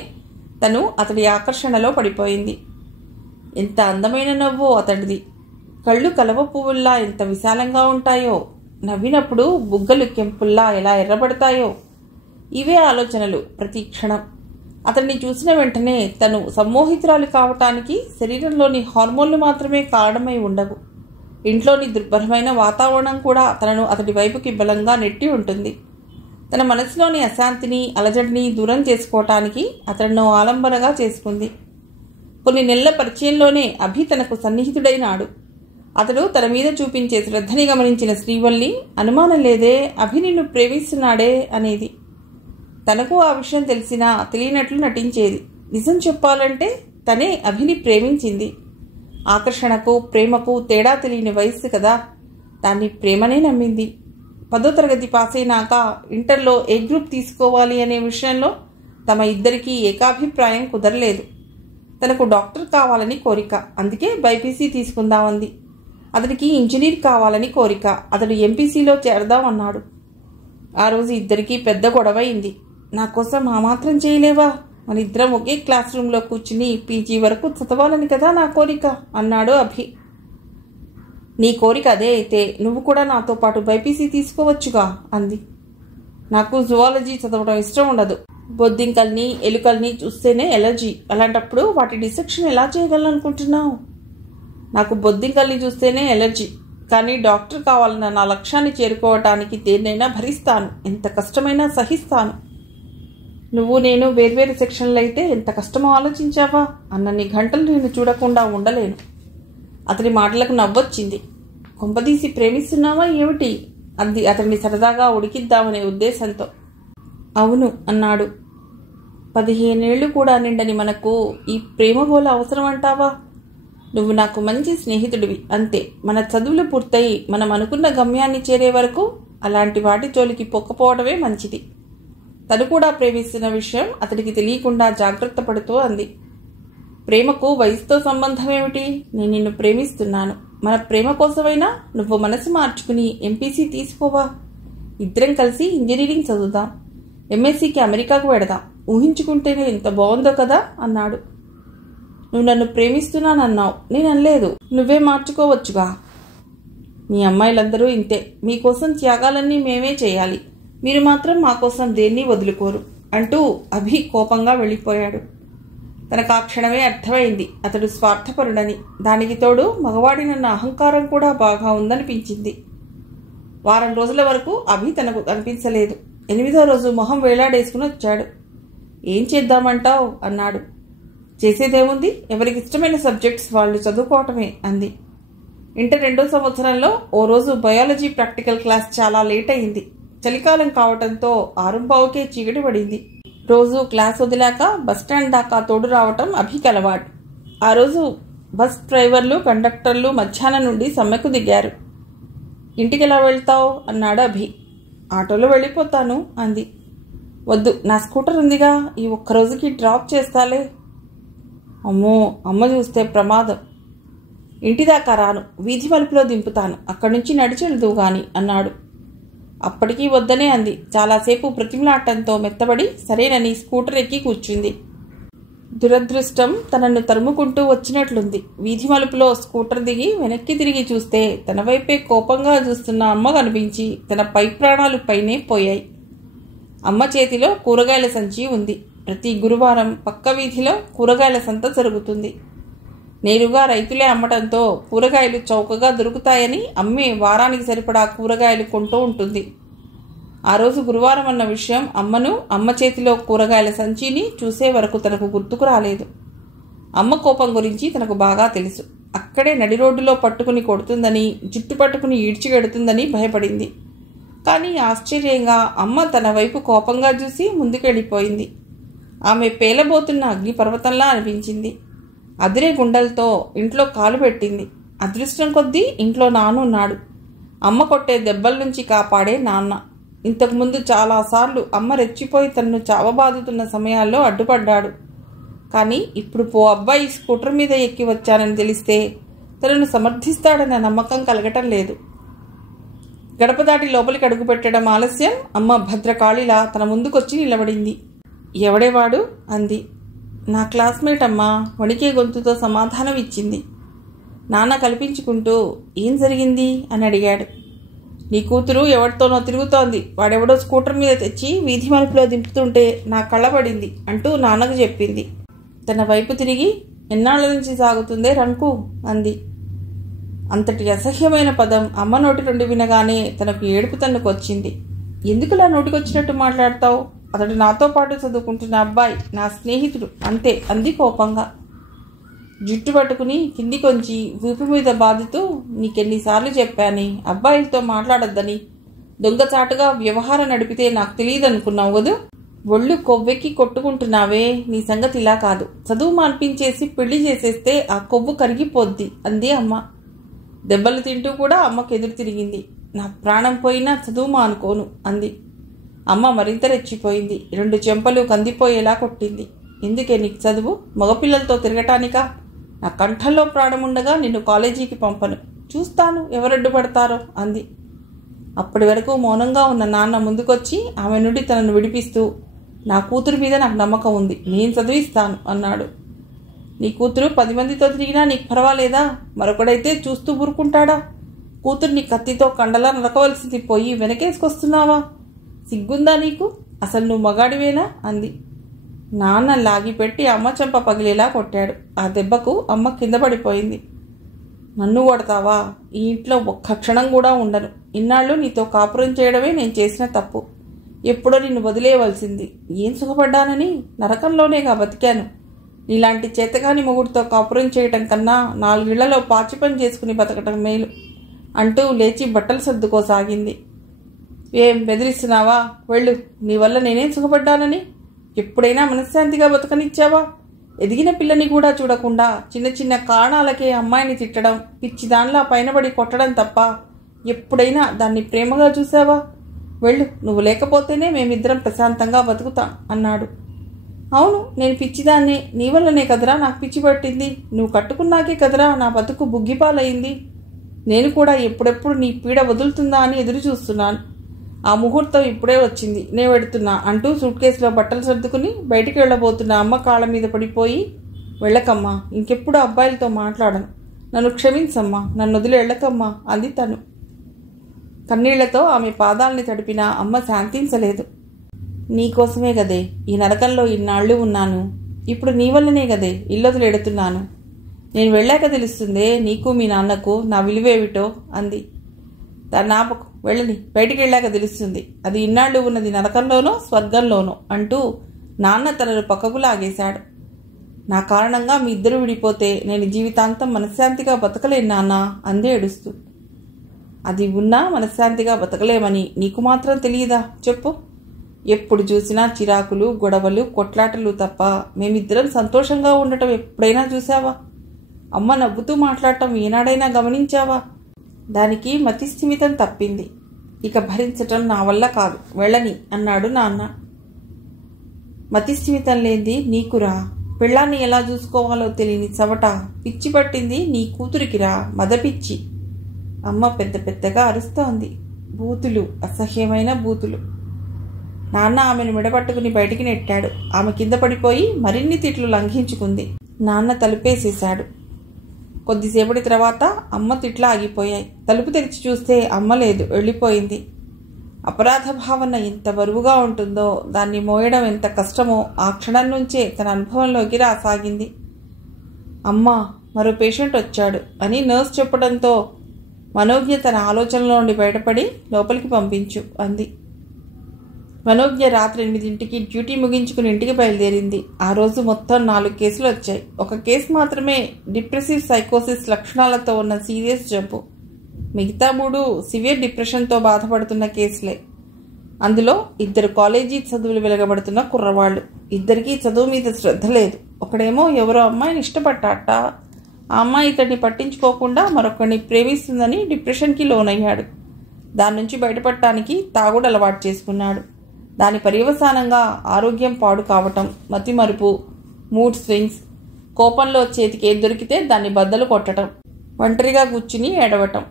తను అతడి ఆకర్షణలో పడిపోయింది. ఎంత అందమైన నవ్వో అతడిది. కళ్ళు కలవ పువ్వుల్లా ఎంత విశాలంగా ఉంటాయో, నవ్వినప్పుడు బుగ్గలు కెంపుల్లా ఎలా ఎర్రబడతాయో. ఇవే ఆలోచనలు ప్రతి క్షణం. అతన్ని చూసిన వెంటనే తను సమ్మోహితురాలు కావటానికి శరీరంలోని హార్మోన్లు మాత్రమే కారణమై ఉండవు. ఇంట్లోని దుర్భరమైన వాతావరణం కూడా తనను అతడి వైపుకి బలంగా నెట్టి ఉంటుంది. తన మనసులోని అశాంతిని, అలజడిని దూరం చేసుకోవటానికి అతడిను ఆలంబనగా చేసుకుంది. కొన్ని నెలల పరిచయంలోనే అభి తనకు సన్నిహితుడైనాడు. అతడు తన మీద చూపించే శ్రద్ధని గమనించిన శ్రీవల్లి, అనుమానం లేదే అభి నిన్ను ప్రేమిస్తున్నాడే అనేది. తనకు ఆ విషయం తెలిసినా తెలియనట్లు నటించేది. నిజం చెప్పాలంటే తనే అభిని ప్రేమించింది. ఆకర్షణకు, ప్రేమకు తేడా తెలియని వయస్సు కదా. దాన్ని ప్రేమనే నమ్మింది. 10వ తరగతి పాస్ అయినాక ఇంటర్లో ఏ గ్రూప్ తీసుకోవాలి అనే విషయంలో తమ ఇద్దరికీ ఏకాభిప్రాయం కుదరలేదు. తనకు డాక్టర్ కావాలని కోరిక. అందుకే బైపీసీ తీసుకుందామంది. అతడికి ఇంజనీర్ కావాలని కోరిక. అతడు ఎంపీసీలో చేరదామన్నాడు. ఆ రోజు ఇద్దరికీ పెద్ద గొడవైంది. నా కోసం ఆ మాత్రం చేయలేవా? మన ఇద్దరం ఒకే క్లాస్ రూమ్లో కూర్చుని పీజీ వరకు చదవాలని కదా నా కోరిక అన్నాడు అభి. నీ కోరిక అదే అయితే నువ్వు కూడా నాతో పాటు బైపీసీ తీసుకోవచ్చుగా అంది. నాకు జువాలజీ చదవడం ఇష్టం ఉండదు. బొద్దింకల్ని, ఎలుకల్ని చూస్తేనే ఎలర్జీ. అలాంటప్పుడు వాటి డిసెక్షన్ ఎలా చేయగలనుకుంటున్నావు? నాకు బొద్దింకల్ని చూస్తేనే ఎలర్జీ. కానీ డాక్టర్ కావాలన్న నా లక్ష్యాన్ని చేరుకోవటానికి దేన్నైనా భరిస్తాను. ఎంత కష్టమైనా సహిస్తాను. నువ్వు నేను వేర్వేరు సెక్షన్లు అయితే ఎంత కష్టమో ఆలోచించావా? అన్నన్ని గంటలు నేను చూడకుండా ఉండలేను. అతని మాటలకు నవ్వొచ్చింది. కొంపదీసి ప్రేమిస్తున్నావా ఏమిటి అంది అతన్ని సరదాగా ఉడికిద్దామనే ఉద్దేశంతో. అవును అన్నాడు. 15 ఏళ్లు కూడా నిండని మనకు ఈ ప్రేమగోళ అవసరం అంటావా? నువ్వు నాకు మంచి స్నేహితుడివి అంతే. మన చదువులు పూర్తయి మనం అనుకున్న గమ్యాన్ని చేరే వరకు అలాంటి వాటి జోలికి పొక్కపోవడమే మంచిది. తను కూడా ప్రేమిస్తున్న విషయం అతడికి తెలియకుండా జాగ్రత్త పడుతూ అంది. ప్రేమకు వయసుతో సంబంధం ఏమిటి? నేను నిన్ను ప్రేమిస్తున్నాను. మన ప్రేమ కోసమైనా నువ్వు మనసు మార్చుకుని ఎంపీసీ తీసుకోవా? ఇద్దరం కలిసి ఇంజనీరింగ్ చదువుదాం. ఎంఎస్సీకి అమెరికాకు వెడదాం. ఊహించుకుంటేనే ఎంత బాగుందో కదా అన్నాడు. నువ్వు నన్ను ప్రేమిస్తున్నానన్నావు, నేను అనలేదు. నువ్వే మార్చుకోవచ్చుగా. మీ అమ్మాయిలందరూ ఇంతే. మీకోసం త్యాగాలన్నీ మేమే చేయాలి. మీరు మాత్రం మా కోసం దేన్ని వదులుకోరు అంటూ అభి కోపంగా వెళ్ళిపోయాడు. తనకు ఆ క్షణమే అర్థమైంది అతడు స్వార్థపరుడని. దానికి తోడు మగవాడినన్న అహంకారం కూడా బాగా ఉందనిపించింది. వారం రోజుల వరకు అభి తనకు కనిపించలేదు. 8వ రోజు మొహం వేలాడేసుకుని వచ్చాడు. ఏం చేద్దామంటావు అన్నాడు. చేసేదేముంది, ఎవరికి ఇష్టమైన సబ్జెక్ట్స్ వాళ్ళు చదువుకోవటమే అంది. ఇంటర్ 2వ సంవత్సరంలో ఓ రోజు బయాలజీ ప్రాక్టికల్ క్లాస్ చాలా లేట్ అయింది. చలికాలం కావటంతో 6:15కే చీకటి పడింది. రోజు క్లాస్ వదిలాక బస్టాండ్ దాకా తోడు రావటం అభికి అలవాటు. ఆ రోజు బస్ డ్రైవర్లు కండక్టర్లు మధ్యాహ్నం నుండి సమ్మెకు దిగారు. ఇంటికి ఎలా వెళ్తావు అన్నాడు అభి. ఆటోలో వెళ్ళిపోతాను అంది. వద్దు, నా స్కూటర్ ఉందిగా, ఈ ఒక్కరోజుకి డ్రాప్ చేస్తాలే. అమ్మో, అమ్మ చూస్తే ప్రమాదం. ఇంటిదాకా రాను, వీధి మలుపులో దింపుతాను, అక్కడి నుంచి నడిచి వెళ్దువు గాని అన్నాడు. అప్పటికీ వద్దనే అంది. చాలాసేపు ప్రతిమలాటంతో మెత్తబడి సరేనని స్కూటర్ ఎక్కి కూర్చుంది. దురదృష్టం తనను తరుముకుంటూ వచ్చినట్లుంది. వీధి మలుపులో స్కూటర్ దిగి వెనక్కి తిరిగి చూస్తే తన వైపే కోపంగా చూస్తున్న అమ్మ కనిపించి తన పై ప్రాణాలు పైనే పోయాయి. అమ్మ చేతిలో కూరగాయల సంచి ఉంది. ప్రతి గురువారం పక్క వీధిలో కూరగాయల సంత జరుగుతుంది. నేరుగా రైతులే అమ్మటంతో కూరగాయలు చౌకగా దొరుకుతాయని అమ్మే వారానికి సరిపడా కూరగాయలు కొంటూ ఉంటుంది. ఆ రోజు గురువారం అన్న విషయం అమ్మను, అమ్మ చేతిలో కూరగాయల సంచిని చూసే వరకు తనకు గుర్తుకు రాలేదు. అమ్మ కోపం గురించి తనకు బాగా తెలుసు. అక్కడే నడి రోడ్డులో పట్టుకుని కొడుతుందని, జుట్టు పట్టుకుని ఈడ్చిగెడుతుందని భయపడింది. కానీ ఆశ్చర్యంగా అమ్మ తన వైపు కోపంగా చూసి ముందుకెళ్ళిపోయింది. ఆమె పేలబోతున్న అగ్నిపర్వతంలా అనిపించింది. అదిరే గుండెలతో ఇంట్లో కాలు పెట్టింది. అదృష్టం కొద్దీ ఇంట్లో నాన్నున్నాడు. అమ్మ కొట్టే దెబ్బల నుంచి కాపాడే నాన్న. ఇంతకుముందు చాలాసార్లు అమ్మ రెచ్చిపోయి తనను చావబాదుతున్న సమయాల్లో అడ్డుపడ్డాడు. కానీ ఇప్పుడు అబ్బాయి స్కూటర్ మీద ఎక్కి వచ్చానని తెలిస్తే తనను సమర్థిస్తాడన్న నమ్మకం కలగటం లేదు. గడప దాటి లోపలికి అడుగుపెట్టడం ఆలస్యం. అమ్మ భద్రకాళిలా తన ముందుకొచ్చి నిలబడింది. ఎవడేవాడు అంది. నా క్లాస్మేట్ అమ్మా, వణికే గొంతుతో సమాధానం ఇచ్చింది. నాన్న కల్పించుకుంటూ ఏం జరిగింది అని అడిగాడు. నీ కూతురు ఎవరితోనో తిరుగుతోంది. వాడెవడో స్కూటర్ మీద తెచ్చి వీధి మలుపులో దింపుతుంటే నా కళ్ళబడింది అంటూ నాన్నకు చెప్పింది. తన వైపు తిరిగి ఎన్నాళ్ల నుంచి సాగుతుందే రంకు అంది. అంతటి అసహ్యమైన పదం అమ్మ నోటి నుండి వినగానే తనకు ఏడుపు తన్నుకొచ్చింది. ఎందుకులా నోటికొచ్చినట్టు మాట్లాడతావు? అతడు నాతో పాటు చదువుకుంటున్న అబ్బాయి, నా స్నేహితుడు అంతే అంది కోపంగా. జుట్టు పట్టుకుని కింది కొంచి వీపు మీద బాదుతూ నీకెన్నిసార్లు చెప్పాని అబ్బాయిలతో మాట్లాడొద్దని. దొంగచాటుగా వ్యవహారం నడిపితే నాకు తెలియదనుకున్నావు కదూ. ఒళ్ళు కొవ్వెక్కి కొట్టుకుంటున్నావే, నీ సంగతి ఇలా కాదు. చదువు మాన్పించేసి పెళ్లి చేసేస్తే ఆ కొవ్వు కరిగిపోద్ది అంది అమ్మ. దెబ్బలు తింటూ కూడా అమ్మకు ఎదురు తిరిగింది. నా ప్రాణం పోయినా చదువు మానుకోను అంది. అమ్మ మరింత రెచ్చిపోయింది. 2 చెంపలు కందిపోయేలా కొట్టింది. ఎందుకే నీకు చదువు? మగపిల్లలతో తిరగటానికా? నా కంఠంలో ప్రాణముండగా నిన్ను కాలేజీకి పంపను. చూస్తాను ఎవరడ్డుపడతారో అంది. అప్పటి వరకు మౌనంగా ఉన్న నాన్న ముందుకొచ్చి ఆమె నుండి తనను విడిపిస్తూ నా కూతురు మీద నాకు నమ్మకం ఉంది, నేను చదివిస్తాను అన్నాడు. నీ కూతురు 10 మందితో తిరిగినా నీకు పర్వాలేదా? మరొకడైతే చూస్తూ ఊరుకుంటాడా? కూతుర్ని కత్తితో కండలా నరకవలసింది పోయి వెనకేసుకొస్తున్నావా? సిగ్గుందా నీకు? అసలు నువ్వు మగాడివేనా అంది. నాన్న లాగిపెట్టి అమ్మ చెంప పగిలేలా కొట్టాడు. ఆ దెబ్బకు అమ్మ కింద పడిపోయింది. నన్ను కొడతావా? ఈ ఇంట్లో ఒక్క క్షణం కూడా ఉండను. ఇన్నాళ్ళు నీతో కాపురం చేయడమే నేను చేసిన తప్పు. ఎప్పుడో నిన్ను వదిలేయవలసింది. ఏం సుఖపడ్డానని? నరకంలోనేగా బతికాను. ఇలాంటి చేతగాని మొగుడితో కాపురం చేయటం కన్నా 4 ఇళ్లలో పాచి పని చేసుకుని బతకటం మేలు అంటూ లేచి బట్టలు సర్దుకోసాగింది. ఏం బెదిరిస్తున్నావా? వెళ్ళు, నీ వల్ల నేనేం సుఖపడ్డానని? ఎప్పుడైనా మనశ్శాంతిగా బతకనిచ్చావా? ఎదిగిన పిల్లని కూడా చూడకుండా చిన్న చిన్న కారణాలకే అమ్మాయిని తిట్టడం, పిచ్చి దానిలా పైనబడి కొట్టడం తప్ప ఎప్పుడైనా దాన్ని ప్రేమగా చూసావా? వెళ్ళు, నువ్వు లేకపోతేనే మేమిద్దరం ప్రశాంతంగా బతుకుతాం అన్నాడు. అవును, నేను పిచ్చిదాన్నే. నీ వల్లనే కదరా నాకు పిచ్చి పట్టింది. నువ్వు కట్టుకున్నాకే కదరా నా బతుకు బుగ్గిపాలయ్యింది. నేను కూడా ఎప్పుడెప్పుడు నీ పీడ వదులుతుందా అని ఎదురు చూస్తున్నాను. ఆ ముహూర్తం ఇప్పుడే వచ్చింది, నే వెడుతున్నా అంటూ సూట్ కేసులో బట్టలు సర్దుకుని బయటికి వెళ్ళబోతున్న అమ్మ కాళ్ళ మీద పడిపోయి, వెళ్ళకమ్మా, ఇంకెప్పుడు అబ్బాయిలతో మాట్లాడను. నన్ను క్షమించమ్మా, నన్ను వదిలి వెళ్ళకమ్మా అంది తను. కన్నీళ్లతో ఆమె పాదాలని తడిపిన అమ్మ శాంతించలేదు. నీకోసమే గదే ఈ నరకంలో ఇన్నాళ్ళు ఉన్నాను. ఇప్పుడు నీ వల్లనే గదే ఇల్లొదిలి ఎడుతున్నాను. నేను వెళ్ళాక తెలుస్తుందే నీకు మీ నాన్నకు నా విలువేమిటో అంది. దాన్ని ఆపకు, వెళ్ళని, బయటికి వెళ్ళాక తెలుస్తుంది. అది ఇన్నాళ్ళు ఉన్నది నరకంలోనో స్వర్గంలోనో అంటూ నాన్న తనను పక్కకు లాగేశాడు. నా కారణంగా మీ ఇద్దరు విడిపోతే నేను జీవితాంతం మనశ్శాంతిగా బతకలేను నాన్న అంది ఏడుస్తూ. అది ఉన్నా మనశ్శాంతిగా బతకలేమని నీకు మాత్రం తెలియదా చెప్పు? ఎప్పుడు చూసినా చిరాకులు, గొడవలు, కొట్లాటలు తప్ప మేమిద్దరం సంతోషంగా ఉండటం ఎప్పుడైనా చూసావా? అమ్మ నవ్వుతూ మాట్లాడటం ఏనాడైనా గమనించావా? దానికి మతిస్థిమితం తప్పింది. ఇక భరించటం నా వల్ల కాదు, వెళ్ళని అన్నాడు నాన్న. మతిస్థిమితం లేనిది నీకురా. పిల్లాన్ని ఎలా చూసుకోవాలో తెలియని చవట పిచ్చి పట్టింది నీ కూతురికిరా, మదపిచ్చి. అమ్మ పెద్ద పెద్దగా అరుస్తోంది. బూతులు, అసహ్యమైన బూతులు. నాన్న ఆమెను మెడపట్టుకుని బయటికి నెట్టాడు. ఆమె కింద పడిపోయి మరిన్ని తిట్లు లంఘించుకుంది. నాన్న తలుపేసేశాడు. కొద్దిసేపటి తర్వాత అమ్మ తిట్లు ఆగిపోయాయి. తలుపు తెరిచి చూస్తే అమ్మ లేదు, వెళ్ళిపోయింది. అపరాధ భావన ఎంత బరువుగా ఉంటుందో, దాన్ని మోయడం ఎంత కష్టమో ఆ క్షణం నుంచే తన అనుభవంలోకి రాసాగింది. అమ్మా, మరో పేషెంట్ వచ్చాడు అని నర్స్ చెప్పడంతో మనోజ్ఞ తన ఆలోచనలో నుండి బయటపడి లోపలికి పంపించు అంది. మనోజ్ఞ రాత్రి 8ంటికి డ్యూటీ ముగించుకుని ఇంటికి బయలుదేరింది. ఆ రోజు మొత్తం 4 కేసులు వచ్చాయి. ఒక కేసు మాత్రమే డిప్రెసివ్ సైకోసిస్ లక్షణాలతో ఉన్న సీరియస్ జబ్బు. మిగతా 3 సివియర్ డిప్రెషన్తో బాధపడుతున్న కేసులే. అందులో 2 కాలేజీ చదువులు వెలగబడుతున్న కుర్రవాళ్లు. ఇద్దరికీ చదువు మీద శ్రద్ధ లేదు. ఒకడేమో ఎవరో అమ్మాయిని ఇష్టపడ్డాట. ఆ అమ్మాయి ఇతడిని పట్టించుకోకుండా మరొకరిని ప్రేమిస్తుందని డిప్రెషన్కి లోనయ్యాడు. దాని నుంచి బయటపడటానికి తాగుడు అలవాటు చేసుకున్నాడు. దాని పర్యవసానంగా ఆరోగ్యం పాడు కావటం, మతిమరుపు, మూడ్ స్వింగ్స్, కోపంలో చేతికి ఏది దొరికితే దాన్ని బద్దలు కొట్టడం, ఒంటరిగా కూర్చుని ఏడవటం.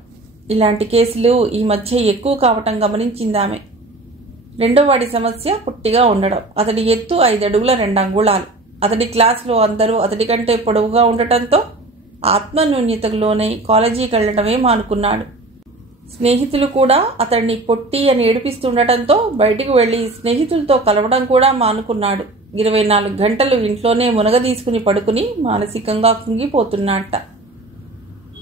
ఇలాంటి కేసులు ఈ మధ్య ఎక్కువ కావటం గమనించిందామె. రెండో వాడి సమస్య పుట్టిగా ఉండడం. అతడి ఎత్తు 5 అడుగుల 2 అంగుళాలు. అతడి క్లాసులో అందరూ అతడి కంటే పొడవుగా ఉండటంతో ఆత్మన్యూన్యతకు లోనై కాలేజీకి వెళ్లడమే మానుకున్నాడు. స్నేహితులు కూడా అతడిని పొట్టి అని ఏడిపిస్తుండటంతో బయటికి వెళ్లి స్నేహితులతో కలవడం కూడా మానుకున్నాడు. 24 గంటలు ఇంట్లోనే మునగదీసుకుని పడుకుని మానసికంగా కుంగిపోతున్నట్ట.